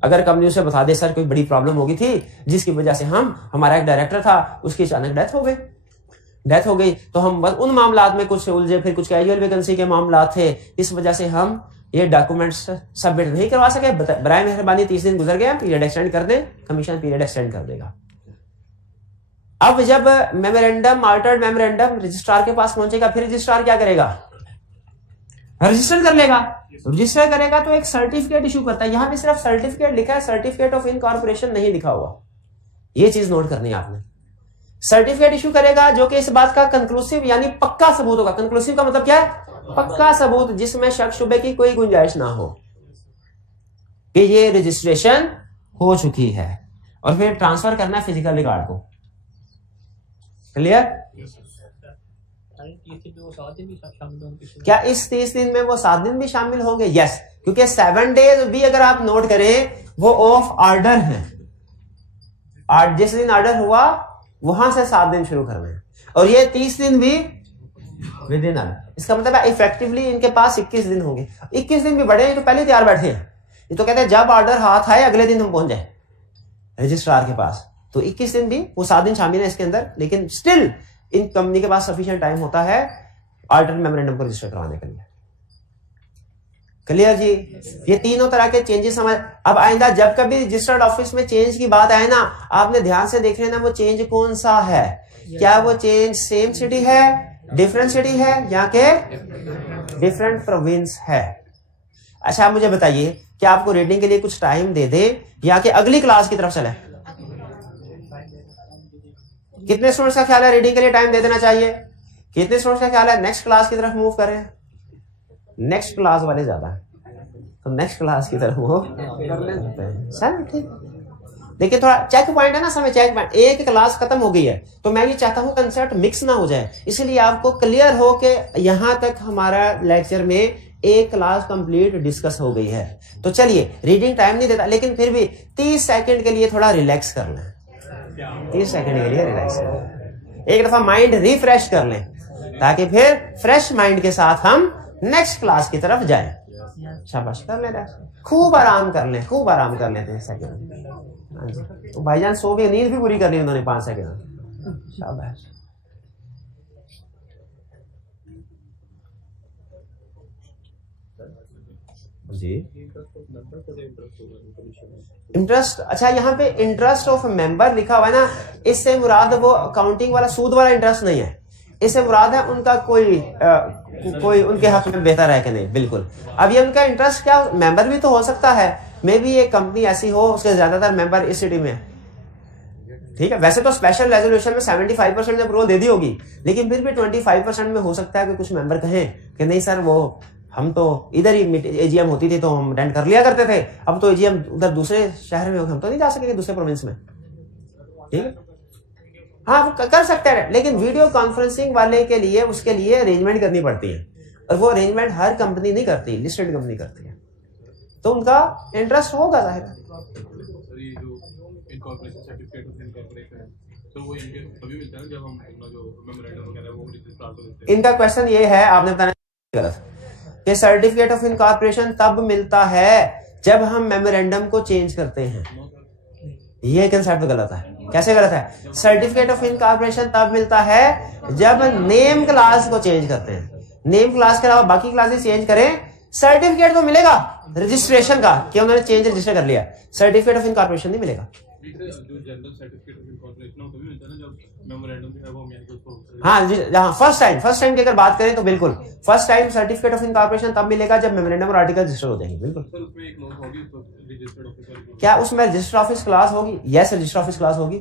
अगर कंपनी उसे बता दे सर कोई बड़ी प्रॉब्लम होगी थी जिसकी वजह से हमारा एक डायरेक्टर था उसकी अचानक डेथ हो गई तो हम बस उन मामलात में कुछ उलझे, फिर कुछ कैजुअल वैकेंसी के मामला थे, इस वजह से हम ये डॉक्यूमेंट्स सबमिट नहीं करवा सके, बराए मेहरबानी 30 दिन गुजर गए, पीरियड एक्सटेंड कर दें, कमीशन पीरियड एक्सटेंड कर देगा। अब जब मेमोरेंडम अल्टर्ड मेमोरेंडम रजिस्ट्रार के पास पहुंचेगा, फिर रजिस्ट्रार क्या करेगा? रजिस्टर कर लेगा। रजिस्टर करेगा तो एक सर्टिफिकेट इशू करता है। यहां पे सिर्फ सर्टिफिकेट लिखा है, सर्टिफिकेट ऑफ इनकॉर्पोरेशन नहीं लिखा हुआ। ये चीज नोट करनी है आपने। सर्टिफिकेट इशू करेगा जो कि इस बात का कंक्लूसिव यानी पक्का सबूत होगा। कंक्लूसिव का मतलब क्या है? पक्का सबूत, जिसमें शक शुबे की कोई गुंजाइश ना हो कि ये रजिस्ट्रेशन हो चुकी है। और फिर ट्रांसफर करना है फिजिकल रिकॉर्ड को। क्लियर? क्या इस 30 दिन में वो 7 दिन भी शामिल होंगे? यस, क्योंकि 7 डेज भी अगर आप नोट करें वो ऑफ ऑर्डर है। जिस दिन ऑर्डर हुआ वहां से 7 दिन शुरू करने हैं, और ये 30 दिन भी विद इन ऑर्डर। इसका मतलब है इफेक्टिवली इनके पास 21 दिन होंगे। 21 दिन भी बड़े हैं, तो पहले तैयार बैठे हैं। ये तो कहते हैं जब ऑर्डर हाथ आए अगले दिन हम पहुंच जाए रजिस्ट्रार के पास। तो 21 दिन भी, वो 7 दिन शामिल है इसके अंदर, लेकिन स्टिल इन कंपनी के पास सफिशिएंट टाइम होता है अल्टर्ड मेमोरेंडम को रजिस्टर करवाने के लिए। क्लियर जी? ये तीनों तरह के चेंजेस समझ। अब आइंदा जब कभी रजिस्टर्ड ऑफिस में चेंज की बात आए ना, आपने ध्यान से देख लेना वो चेंज कौन सा है। क्या वो चेंज सेम सिटी है, डिफरेंट सिटी है, या के डिफरेंट प्रोविंस है? अच्छा, मुझे बताइए क्या आपको रीडिंग के लिए कुछ टाइम दे दे या कि अगली क्लास की तरफ चले? कितने स्टूडेंट्स का ख्याल है रीडिंग के लिए टाइम दे देना चाहिए? कितने स्टूडेंट्स का ख्याल है नेक्स्ट क्लास की तरफ मूव करें? नेक्स्ट क्लास वाले ज्यादा है, तो नेक्स्ट क्लास की तरफ वो कर लेते हैं सर, ठीक। देखिए थोड़ा चेक पॉइंट है ना समय, चेक पॉइंट, एक क्लास खत्म हो गई है तो मैं ये चाहता हूँ कंसेप्ट मिक्स ना हो जाए, इसलिए आपको क्लियर हो कि यहाँ तक हमारा लेक्चर में एक क्लास कंप्लीट डिस्कस हो गई है। तो चलिए रीडिंग टाइम नहीं देता, लेकिन फिर भी 30 सेकंड के लिए थोड़ा रिलैक्स कर लें, 30 सेकंड के लिए रिलैक्स कर लें, एक दफा माइंड रिफ्रेश कर लें, ताकि फिर फ्रेश माइंड के साथ हम नेक्स्ट क्लास की तरफ जाएं। शाबाश, कर ले, खूब आराम कर लें, खूब आराम कर लेते हैं सेकंड। हाँ जी, तो भाईजान सो भी, नींद भी पूरी करनी उन्होंने 5 सेकंड। शाबाश। जी इंटरेस्ट, अच्छा यहाँ पे इंटरेस्ट ऑफ मेंबर लिखा हुआ है ना, इससे मुराद वो अकाउंटिंग वाला सूद वाला इंटरेस्ट नहीं है, इससे मुराद है उनका कोई उनके हक में बेहतर है कि नहीं। बिल्कुल। अब ये उनका इंटरेस्ट क्या, मेंबर भी तो हो सकता है, मे भी ये कंपनी ऐसी हो उसके ज्यादातर मेंबर इस सिटी में है, ठीक है। वैसे तो स्पेशल रेजोल्यूशन में 75% ने अप्रूवल दे दी होगी, लेकिन फिर भी 25% में हो सकता है कि कुछ मेंबर कहें कि नहीं सर, वो हम तो इधर ही एजीएम होती थी तो हम अटेंड कर लिया करते थे, अब तो एजीएम उधर दूसरे शहर में होगी, हम तो नहीं जा सकेंगे दूसरे प्रोविंस में, ठीक है। हाँ वो कर सकते हैं, लेकिन वीडियो कॉन्फ्रेंसिंग वाले के लिए उसके लिए अरेंजमेंट करनी पड़ती है, और वो अरेंजमेंट हर कंपनी नहीं करती, लिस्टेड कंपनी करती है, तो उनका इंटरेस्ट होगा जाहिर। इनका क्वेश्चन ये है, आपने बताया गलत, कि सर्टिफिकेट ऑफ इनकॉर्पोरेशन तब मिलता है जब हम मेमोरेंडम को चेंज करते हैं। ये कंसेप्ट गलत है। कैसे गलत है? सर्टिफिकेट ऑफ इनकॉर्पोरेशन तब मिलता है जब नेम क्लास को चेंज करते हैं। नेम क्लास के अलावा बाकी क्लासेस चेंज करें, सर्टिफिकेट तो मिलेगा रजिस्ट्रेशन का कि उन्होंने चेंज रजिस्टर कर लिया, सर्टिफिकेट ऑफ इनकॉर्पोरेशन नहीं मिलेगा। हाँ जी, हाँ फर्स्ट टाइम की अगर बात करें तो बिल्कुल first time certificate of incorporation तब मिलेगा जब मेमोरेंडम और आर्टिकल रजिस्टर हो जाएंगे। बिल्कुल। क्या उसमें रजिस्टर ऑफिस क्लास होगी? यस, रजिस्टर ऑफिस क्लास होगी।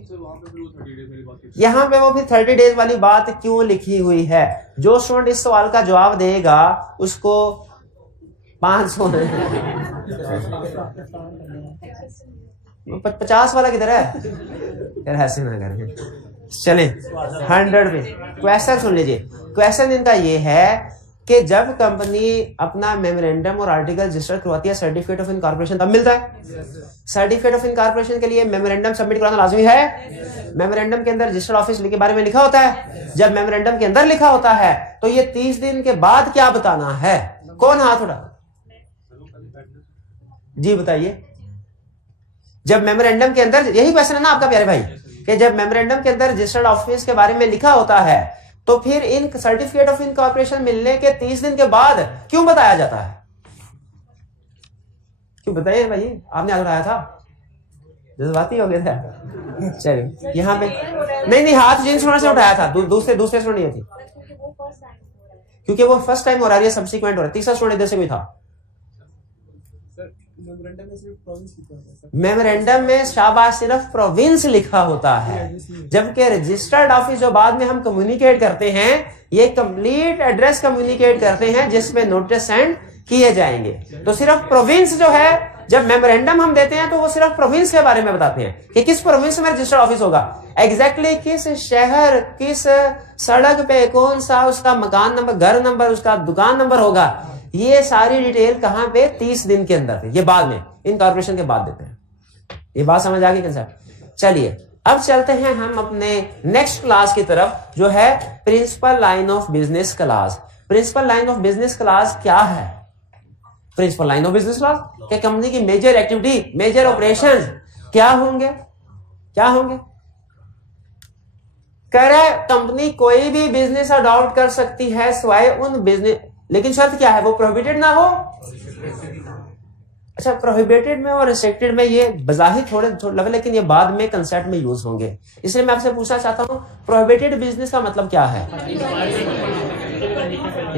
यहाँ पे वो फिर 30 डेज वाली बात क्यों लिखी हुई है? जो स्टूडेंट इस सवाल का जवाब देगा उसको 500 50 वाला किधर है यार, ऐसे ना करें। चले 100 पे क्वेश्चन सुन लीजिए। क्वेश्चन इनका ये है कि जब कंपनी अपना मेमोरेंडम और आर्टिकल रजिस्टर करवाती है, सर्टिफिकेट ऑफ इनकॉर्पोरेशन तब मिलता है। सर्टिफिकेट ऑफ इनकॉर्पोरेशन के लिए मेमोरेंडम सबमिट कराना लाजमी है। मेमोरेंडम के अंदर रजिस्टर ऑफिस के बारे में लिखा होता है। जब मेमोरेंडम के अंदर लिखा होता है तो ये 30 दिन के बाद क्या बताना है? कौन हाथ उठा? जी बताइए। जब मेमोरेंडम के अंदर, यही क्वेश्चन है ना आपका प्यारे भाई, कि जब मेमोरेंडम के अंदर रजिस्टर्ड ऑफिस के बारे में लिखा होता है तो फिर इन सर्टिफिकेट ऑफ इनकॉर्पोरेशन मिलने के 30 दिन के बाद क्यों बताया जाता है? क्यों बताइए भाई, आपने आज उठाया था, जज्बाती हो गया था। चलिए यहाँ पे नहीं हाथ जिन स्टूडेंट से उठाया था, दूसरे स्टूडेंट ये थी, क्योंकि वो फर्स्ट टाइम हो रहा है, सब्सिक्वेंट हो रहा है। तीसरा स्टूडेंट इधर से भी था। मेमोरेंडम में शाबाश सिर्फ प्रोविंस लिखा होता है, जबकि रजिस्टर्ड ऑफिस जो बाद में हम कम्युनिकेट करते हैं, ये कंप्लीट एड्रेस कम्युनिकेट करते हैं जिसमें नोटिस सेंड किए जाएंगे। तो सिर्फ प्रोविंस जो है, जब मेमोरेंडम हम देते हैं तो वो सिर्फ प्रोविंस के बारे में बताते हैं कि किस प्रोविंस में रजिस्टर्ड ऑफिस होगा, एग्जैक्टली किस शहर, किस सड़क पे, कौन सा उसका मकान नंबर, घर नंबर, उसका दुकान नंबर होगा। ये सारी डिटेल कहां पे? 30 दिन के अंदर। ये बाद में इनकॉर्पोरेशन के बाद देते हैं। ये बात समझ आ गई कंसेप्ट? चलिए अब चलते हैं हम अपने नेक्स्ट क्लास की तरफ, जो है principal line of business class. Principal line of business class क्या है? Principal line of business class क्या कंपनी की मेजर एक्टिविटी, मेजर ऑपरेशंस क्या होंगे? क्या होंगे? कह रहा है कंपनी कोई भी बिजनेस अडॉप्ट कर सकती है सिवाय उन बिजनेस, लेकिन शर्त क्या है? वो प्रोहिबिटेड ना हो। अच्छा, प्रोहिबिटेड में और रिस्ट्रिक्टेड में ये बजाहिर थोड़े लगे, लेकिन ये बाद में कंसेप्ट में यूज होंगे। इसलिए मैं आपसे पूछना चाहता हूं, प्रोहिबिटेड बिजनेस का मतलब क्या है?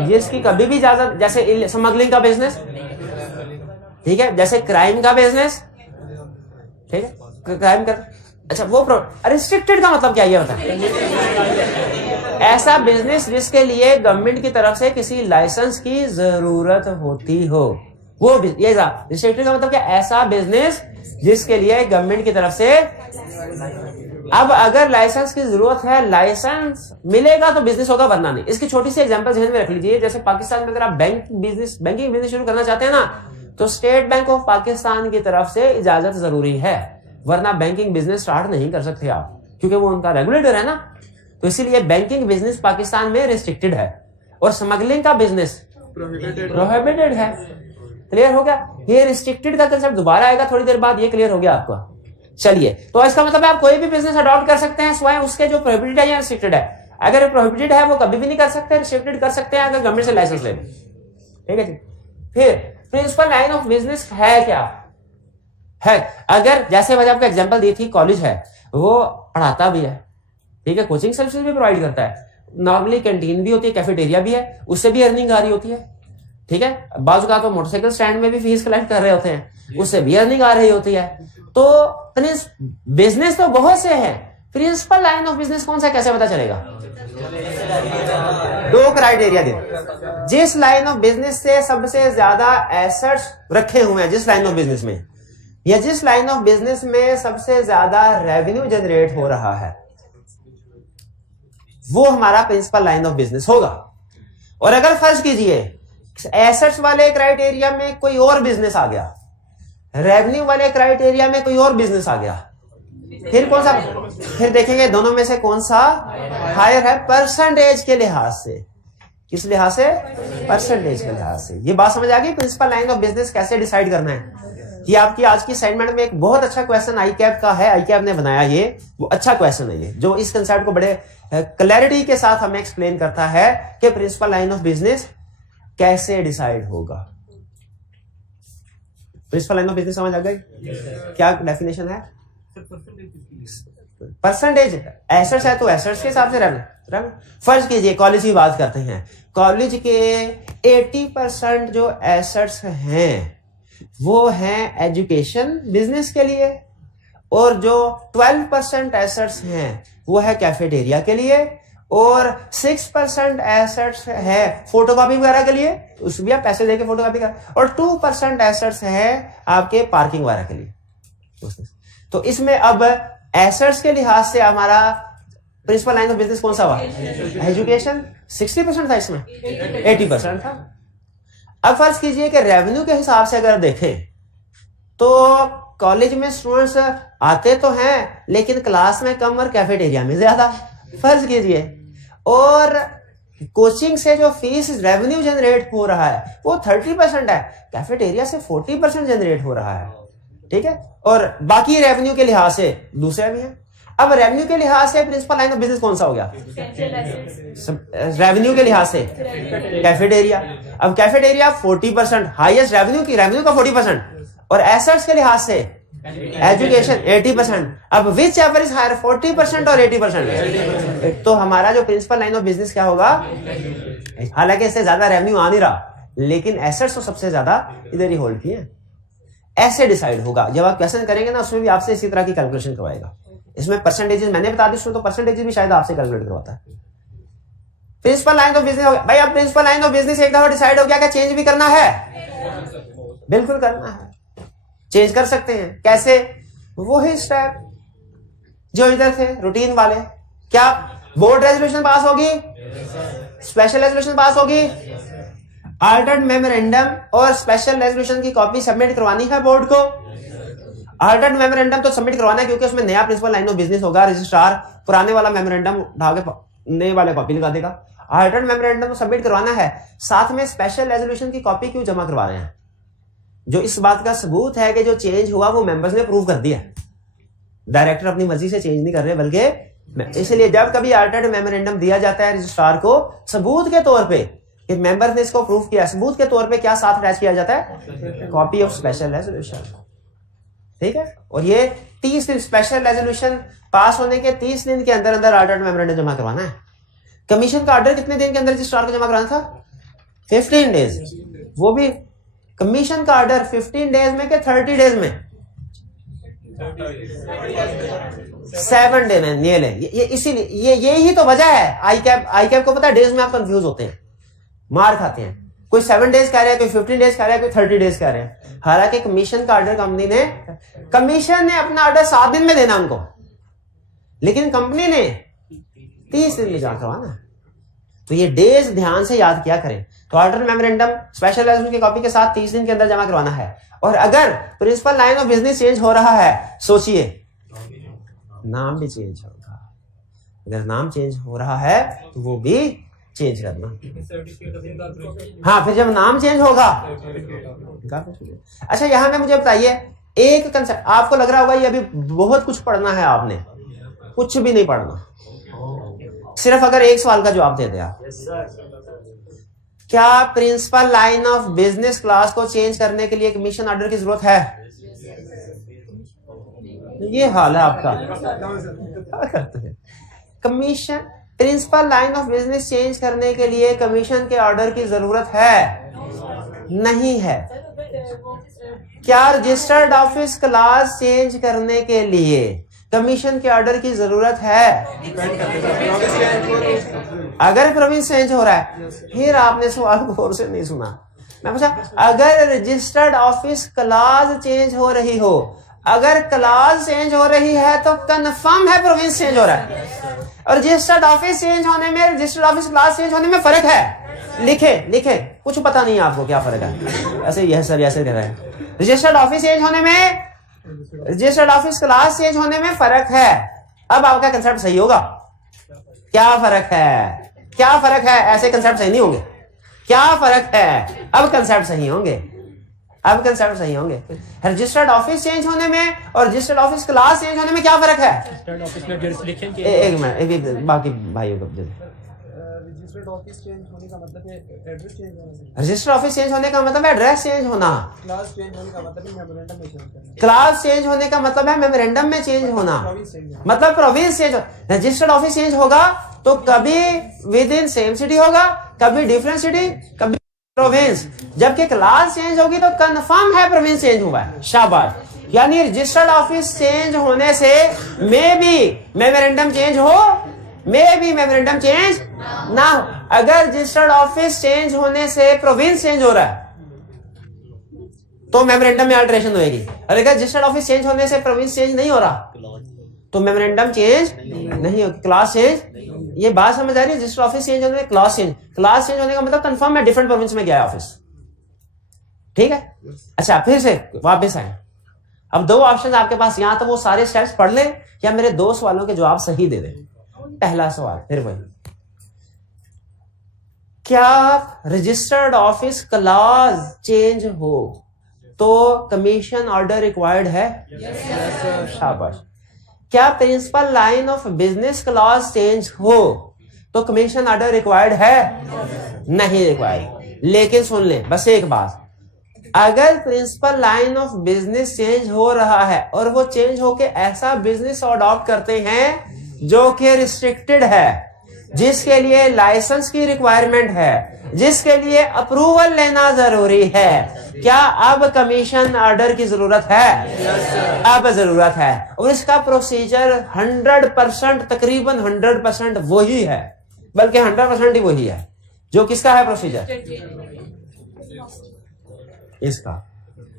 जिसकी कभी भी इजाजत, जैसे स्मगलिंग का बिजनेस, ठीक है, जैसे क्राइम का बिजनेस, ठीक है, क्राइम का। अच्छा, वो रिस्ट्रिक्टेड का मतलब क्या? ये बताएं। ऐसा बिजनेस जिसके लिए गवर्नमेंट की तरफ से किसी लाइसेंस की जरूरत होती हो, वो ये रिस्ट्रिक्टेड का मतलब क्या? ऐसा बिजनेस जिसके लिए गवर्नमेंट की तरफ से, अब अगर लाइसेंस की जरूरत है, लाइसेंस मिलेगा तो बिजनेस होगा, वरना नहीं। इसकी छोटी सी एग्जांपल ध्यान में रख लीजिए। जैसे पाकिस्तान में अगर आप बैंकिंग बिजनेस शुरू करना चाहते हैं ना, तो स्टेट बैंक ऑफ पाकिस्तान की तरफ से इजाजत जरूरी है, वरना बैंकिंग बिजनेस स्टार्ट नहीं कर सकते आप, क्योंकि वो उनका रेगुलेटर है ना। तो इसीलिए बैंकिंग बिजनेस पाकिस्तान में रिस्ट्रिक्टेड है और स्मगलिंग का बिजनेस प्रोहिबिटेड है। क्लियर हो गया? ये रिस्ट्रिक्टेड का कंसेप्ट दोबारा आएगा थोड़ी देर बाद, ये क्लियर हो गया आपको? चलिए, तो इसका मतलब है आप कोई भी बिजनेस अडॉप्ट कर सकते हैं स्वयं उसके जो प्रोहिबिटेड है या रिस्ट्रिक्टेड है। अगर प्रोहिबिटेड है वो कभी भी नहीं कर सकते, रिस्ट्रिक्टेड कर सकते हैं अगर गवर्नमेंट से लाइसेंस ले। ठीक है जी। फिर प्रिंसिपल लाइन ऑफ बिजनेस है क्या? है, अगर जैसे मैंने आपको एग्जांपल दी थी, कॉलेज है, वो पढ़ाता भी है, ठीक है, कोचिंग सर्विसेज भी प्रोवाइड करता है, नॉर्मली कैंटीन भी होती है, कैफेटेरिया भी है, उससे भी अर्निंग आ रही होती है। ठीक है, बाजू का तो मोटरसाइकिल स्टैंड में भी फीस कलेक्ट कर रहे होते हैं, उससे भी अर्निंग आ रही होती है। तो बिजनेस तो बहुत से हैं, प्रिंसिपल लाइन ऑफ बिजनेस कौन सा कैसे पता चलेगा? दो क्राइटेरिया दे, जिस लाइन ऑफ बिजनेस से सबसे ज्यादा एसेट्स रखे हुए हैं, जिस लाइन ऑफ बिजनेस में, या जिस लाइन ऑफ बिजनेस में सबसे ज्यादा रेवेन्यू जनरेट हो रहा है, वो हमारा प्रिंसिपल लाइन ऑफ बिजनेस होगा। और अगर फर्ज कीजिए एसेट्स वाले क्राइटेरिया में कोई और बिजनेस आ गया, रेवेन्यू वाले क्राइटेरिया में कोई और बिजनेस आ गया, फिर कौन सा? फिर देखेंगे दोनों में से कौन सा हायर है परसेंटेज के लिहाज से। किस लिहाज से? परसेंटेज के लिहाज से। ये बात समझ आ गई प्रिंसिपल लाइन ऑफ बिजनेस कैसे डिसाइड करना है। ये आपकी आज की असाइनमेंट में एक बहुत अच्छा क्वेश्चन आईकैप का है, आईकैप ने बनाया, ये वो अच्छा क्वेश्चन है ये, जो इस कंसेप्ट को बड़े क्लैरिटी के साथ हमें एक्सप्लेन करता है कि प्रिंसिपल लाइन ऑफ बिजनेस कैसे डिसाइड होगा। प्रिंसिपल लाइन ऑफ बिजनेस समझ आ गई? क्या डेफिनेशन है? परसेंटेज एसेट्स है तो एसेट्स के हिसाब से रहना। फर्ज कीजिए कॉलेज की बात करते हैं, कॉलेज के 80% जो एसेट्स हैं वो हैं एजुकेशन बिजनेस के लिए, और जो 12% एसेट्स हैं वो है कैफेटेरिया के लिए, और 6% एसेट्स है फोटोकॉपी वगैरह के लिए, उसमें भी आप पैसे देके फोटोकॉपी कर, और 2% एसेट्स है आपके पार्किंग वगैरह के लिए। तो इसमें अब एसेट्स के लिहाज से हमारा प्रिंसिपल लाइन ऑफ बिजनेस कौन सा हुआ? एजुकेशन 60% था, इसमें 80% था। अब फर्ज कीजिए कि रेवेन्यू के हिसाब से अगर देखें तो कॉलेज में स्टूडेंट्स आते तो हैं लेकिन क्लास में कम और कैफेटेरिया में ज्यादा, फर्ज कीजिए, और कोचिंग से जो फीस रेवेन्यू जनरेट हो रहा है वो 30% है, कैफेटेरिया से 40% जनरेट हो रहा है। ठीक है, और बाकी रेवेन्यू के लिहाज से दूसरे भी हैं। अब रेवेन्यू के लिहाज से प्रिंसिपल लाइन ऑफ बिजनेस कौन सा हो गया? रेवेन्यू के लिहाज से कैफेटेरिया। अब कैफेटेरिया 40%, हाईएस्ट रेवेन्यू का 40%, और एसेट्स के लिहाज से एजुकेशन 80%। अब विच एवर इज हायर 40% और 80%? तो हमारा जो प्रिंसिपल लाइन ऑफ बिजनेस क्या होगा? हालांकि इससे ज्यादा रेवेन्यू आ नहीं रहा, लेकिन एसेट्स तो सबसे ज्यादा इधर ही होल्ड किए। ऐसे डिसाइड होगा। जब आप क्वेश्चन करेंगे ना उसमें भी आपसे इसी तरह की कैलकुलेशन करवाएगा। इसमें परसेंटेजेस मैंने बता दी, तो परसेंटेजेस भी शायद आपसे कैलकुलेट करवाता है। प्रिंसिपल लाइन ऑफ बिजनेस हो गया भाई। अब प्रिंसिपल लाइन ऑफ बिजनेस एक दफा डिसाइड हो गया, क्या चेंज भी करना है? बिल्कुल करना है, चेंज कर सकते हैं। कैसे? वही स्टेप जो इधर थे रूटीन वाले। क्या बोर्ड रेजोल्यूशन पास होगी, स्पेशल रेजोल्यूशन पास होगी, अल्टर्ड मेमोरेंडम और स्पेशल रेजोल्यूशन की कॉपी सबमिट करवानी है बोर्ड को। अल्टर्ड मेमोरेंडम तो सबमिट करवाना है क्योंकि उसमें नया प्रिंसिपल लाइन ऑफ बिजनेस होगा, रजिस्ट्रार पुराने वाला मेमोरेंडम उठा के नए वाले कॉपी लगा देगा। अल्टर्ड मेमोरेंडम तो सबमिट करवाना है, साथ में स्पेशल रेजोल्यूशन की कॉपी क्यों जमा करवा रहे हैं? जो इस बात का सबूत है कि जो चेंज हुआ वो मेंबर्स ने प्रूव कर दिया। डायरेक्टर अपनी मर्जी से चेंज नहीं कर रहे, बल्कि इसलिए जब कभी अल्टर्ड मेमोरेंडम दिया जाता है रजिस्ट्रार को, सबूत के तौर पे कि मेंबर ने इसको प्रूव किया, सबूत के तौर पे क्या साथ अटैच किया जाता है? Copy of special resolution. ठीक है, और ये 30 दिन स्पेशल रेजोल्यूशन पास होने के 30 दिन के अंदर अंदर अल्टर्ड मेमोरेंडम जमा करवाना है। कमीशन का ऑर्डर कितने दिन के अंदर रजिस्ट्रार को जमा कराना था? 15 डेज। वो भी कमीशन का ऑर्डर 15 डेज में के 30 डेज में? 7 डे में ये ले, ये इसीलिए यही तो वजह है। आई कैप को पता है डेज में आप कंफ्यूज होते हैं, मार खाते हैं। कोई 7 डेज कह रहा है, कोई 15 डेज कह रहा है, कोई 30 डेज कह रहे हैं। हालांकि कमीशन का ऑर्डर कमीशन ने अपना ऑर्डर 7 दिन में देना उनको, लेकिन कंपनी ने 30 दिन में जमा करवाना। तो ये डेज ध्यान से याद किया करें। तो ऑर्डर मेमोरेंडम स्पेशल रेजोल्यूशन की कॉपी के साथ 30 दिन के अंदर जमा करवाना है। और अगर principal line of business change हो रहा है, सोचिए नाम भी चेंज होगा। अगर नाम चेंज हो रहा है तो वो भी चेंज करना। हाँ, फिर जब नाम चेंज होगा। अच्छा, यहां में मुझे बताइए एक कंसेप्ट। आपको लग रहा होगा ये अभी बहुत कुछ पढ़ना है, आपने कुछ भी नहीं पढ़ना, सिर्फ अगर एक सवाल का जवाब दे दे आप। क्या principal line of business class को चेंज करने के लिए कमीशन ऑर्डर की जरूरत है? ये हाल है आपका। क्या करते हैं? Commission principal line of business change करने के लिए कमीशन के ऑर्डर की जरूरत है? नहीं है। क्या रजिस्टर्ड ऑफिस क्लास चेंज करने के लिए कमीशन के ऑर्डर की जरूरत है? अगर प्रोविंस चेंज हो रहा है, फिर आपने सवाल गौर से नहीं सुना। मैं पूछा अगर रजिस्टर्ड ऑफिस क्लास चेंज हो रही हो, अगर क्लास चेंज हो रही है तो कंफर्म है प्रोविंस चेंज हो रहा है। और रजिस्टर्ड ऑफिस चेंज होने में, रजिस्टर्ड ऑफिस क्लास चेंज होने में फर्क है। लिखे कुछ पता नहीं है आपको क्या फर्क है? ऐसे यह सब ऐसे कह रहा है। रजिस्टर्ड ऑफिस चेंज होने में, रजिस्टर्ड ऑफिस क्लास चेंज होने में फर्क है। अब आपका कंसेप्ट सही होगा। क्या फर्क है? क्या फर्क है? ऐसे कंसेप्ट सही नहीं होंगे। क्या फर्क है? अब कंसेप्ट सही होंगे। अब कंसेप्ट सही होंगे। रजिस्टर्ड ऑफिस चेंज होने में और रजिस्टर्ड ऑफिस क्लास चेंज होने में क्या फर्क है? एक मिनट, बाकी भाइयों को रजिस्टर्ड ऑफिस चेंज होने का मतलब है एड्रेस चेंज होना। रजिस्टर्ड ऑफिस चेंज होने का मतलब है एड्रेस चेंज होना। क्लास चेंज होने का मतलब है मेमोरेंडम में चेंज करना। क्लास चेंज होने का मतलब है मेमोरेंडम में चेंज होना, मतलब province change. Registered office change होगा तो कभी विद इन सेम सिटी होगा, कभी डिफरेंट सिटी, कभी प्रोविंस। जबकि क्लास चेंज होगी तो कंफर्म है प्रोविंस चेंज हुआ है। शाबाश। यानी रजिस्टर्ड ऑफिस चेंज होने से मे बी मेमोरेंडम चेंज हो, मे बी मेमोरेंडम चेंज ना हो। अगर रजिस्टर्ड ऑफिस चेंज होने से प्रोविंस चेंज हो रहा है तो मेमोरेंडम में अल्टरेशन होगी। और अगर रजिस्टर्ड ऑफिस चेंज होने से प्रोविंस चेंज नहीं हो रहा तो मेमोरेंडम चेंज नहीं होगी, क्लास चेंज। ये बात समझ आ रही है? रजिस्टर्ड ऑफिस चेंज होने में क्लास चेंज, क्लास चेंज होने का मतलब कंफर्म है डिफरेंट प्रोविंस में गया ऑफिस। ठीक है। अच्छा, फिर से वापस आए। अब दो ऑप्शन आपके पास, यहां तो वो सारे स्टेप्स पढ़ लें या मेरे 2 सवालों के जवाब सही दे दें। पहला सवाल फिर वही, क्या रजिस्टर्ड ऑफिस क्लास चेंज हो तो कमीशन ऑर्डर रिक्वायर्ड है? शाबाश। क्या principal line of business class change हो तो कमीशन ऑर्डर रिक्वायर्ड है? नहीं रिक्वायर्ड। लेकिन सुन ले बस एक बात, अगर principal line of business change हो रहा है और वो चेंज होके ऐसा बिजनेस अडॉप्ट करते हैं जो कि रिस्ट्रिक्टेड है, जिसके लिए लाइसेंस की रिक्वायरमेंट है, जिसके लिए अप्रूवल लेना जरूरी है, क्या अब कमीशन ऑर्डर की जरूरत है? yes, अब जरूरत है। और इसका प्रोसीजर 100%, तकरीबन 100% वही है, बल्कि 100% ही वही है जो किसका है प्रोसीजर? इसका।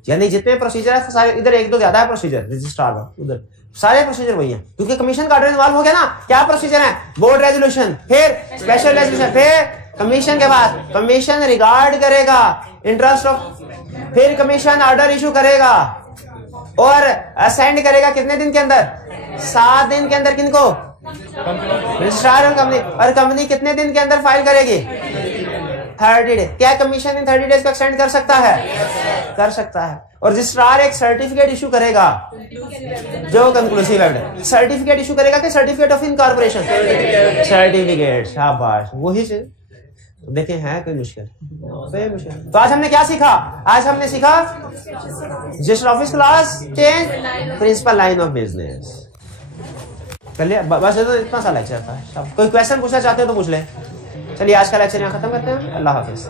यानी जितने प्रोसीजर है सारे, इधर एक दो ज्यादा है प्रोसीजर रजिस्ट्रार का, उधर सारे प्रोसीजर वही है, क्योंकि कमीशन का ऑर्डर इन्वॉल्व हो गया ना। क्या प्रोसीजर है? बोर्ड रेजोल्यूशन, फिर स्पेशल रेजोल्यूशन, फिर कमीशन के बाद कमीशन रिगार्ड करेगा इंटरेस्ट ऑफ, फिर कमीशन ऑर्डर इशू करेगा और असेंड करेगा कितने दिन के अंदर? 7 दिन के अंदर। किनको? रजिस्ट्रार और कंपनी। और कंपनी कितने दिन के अंदर फाइल करेगी? 30 डेज। क्या कमीशन इन 30 डेज को एक्सटेंड कर सकता है? कर सकता है। और रजिस्ट्रार एक सर्टिफिकेट इशू करेगा जो कंक्लूसिव एविडेंस। सर्टिफिकेट इशू करेगा कि सर्टिफिकेट ऑफ इनकॉर्पोरेशन? सर्टिफिकेट। शाबाश, वही से देखें है कोई मुश्किल? कोई मुश्किल। तो आज हमने क्या सीखा? आज हमने सीखा registered office class change, principal line of business. चलिए बस इतना सा लेक्चर था। कोई क्वेश्चन पूछना चाहते हो तो पूछ ले। चलिए आज का लेक्चर यहाँ खत्म करते हैं। अल्लाह हाफिज।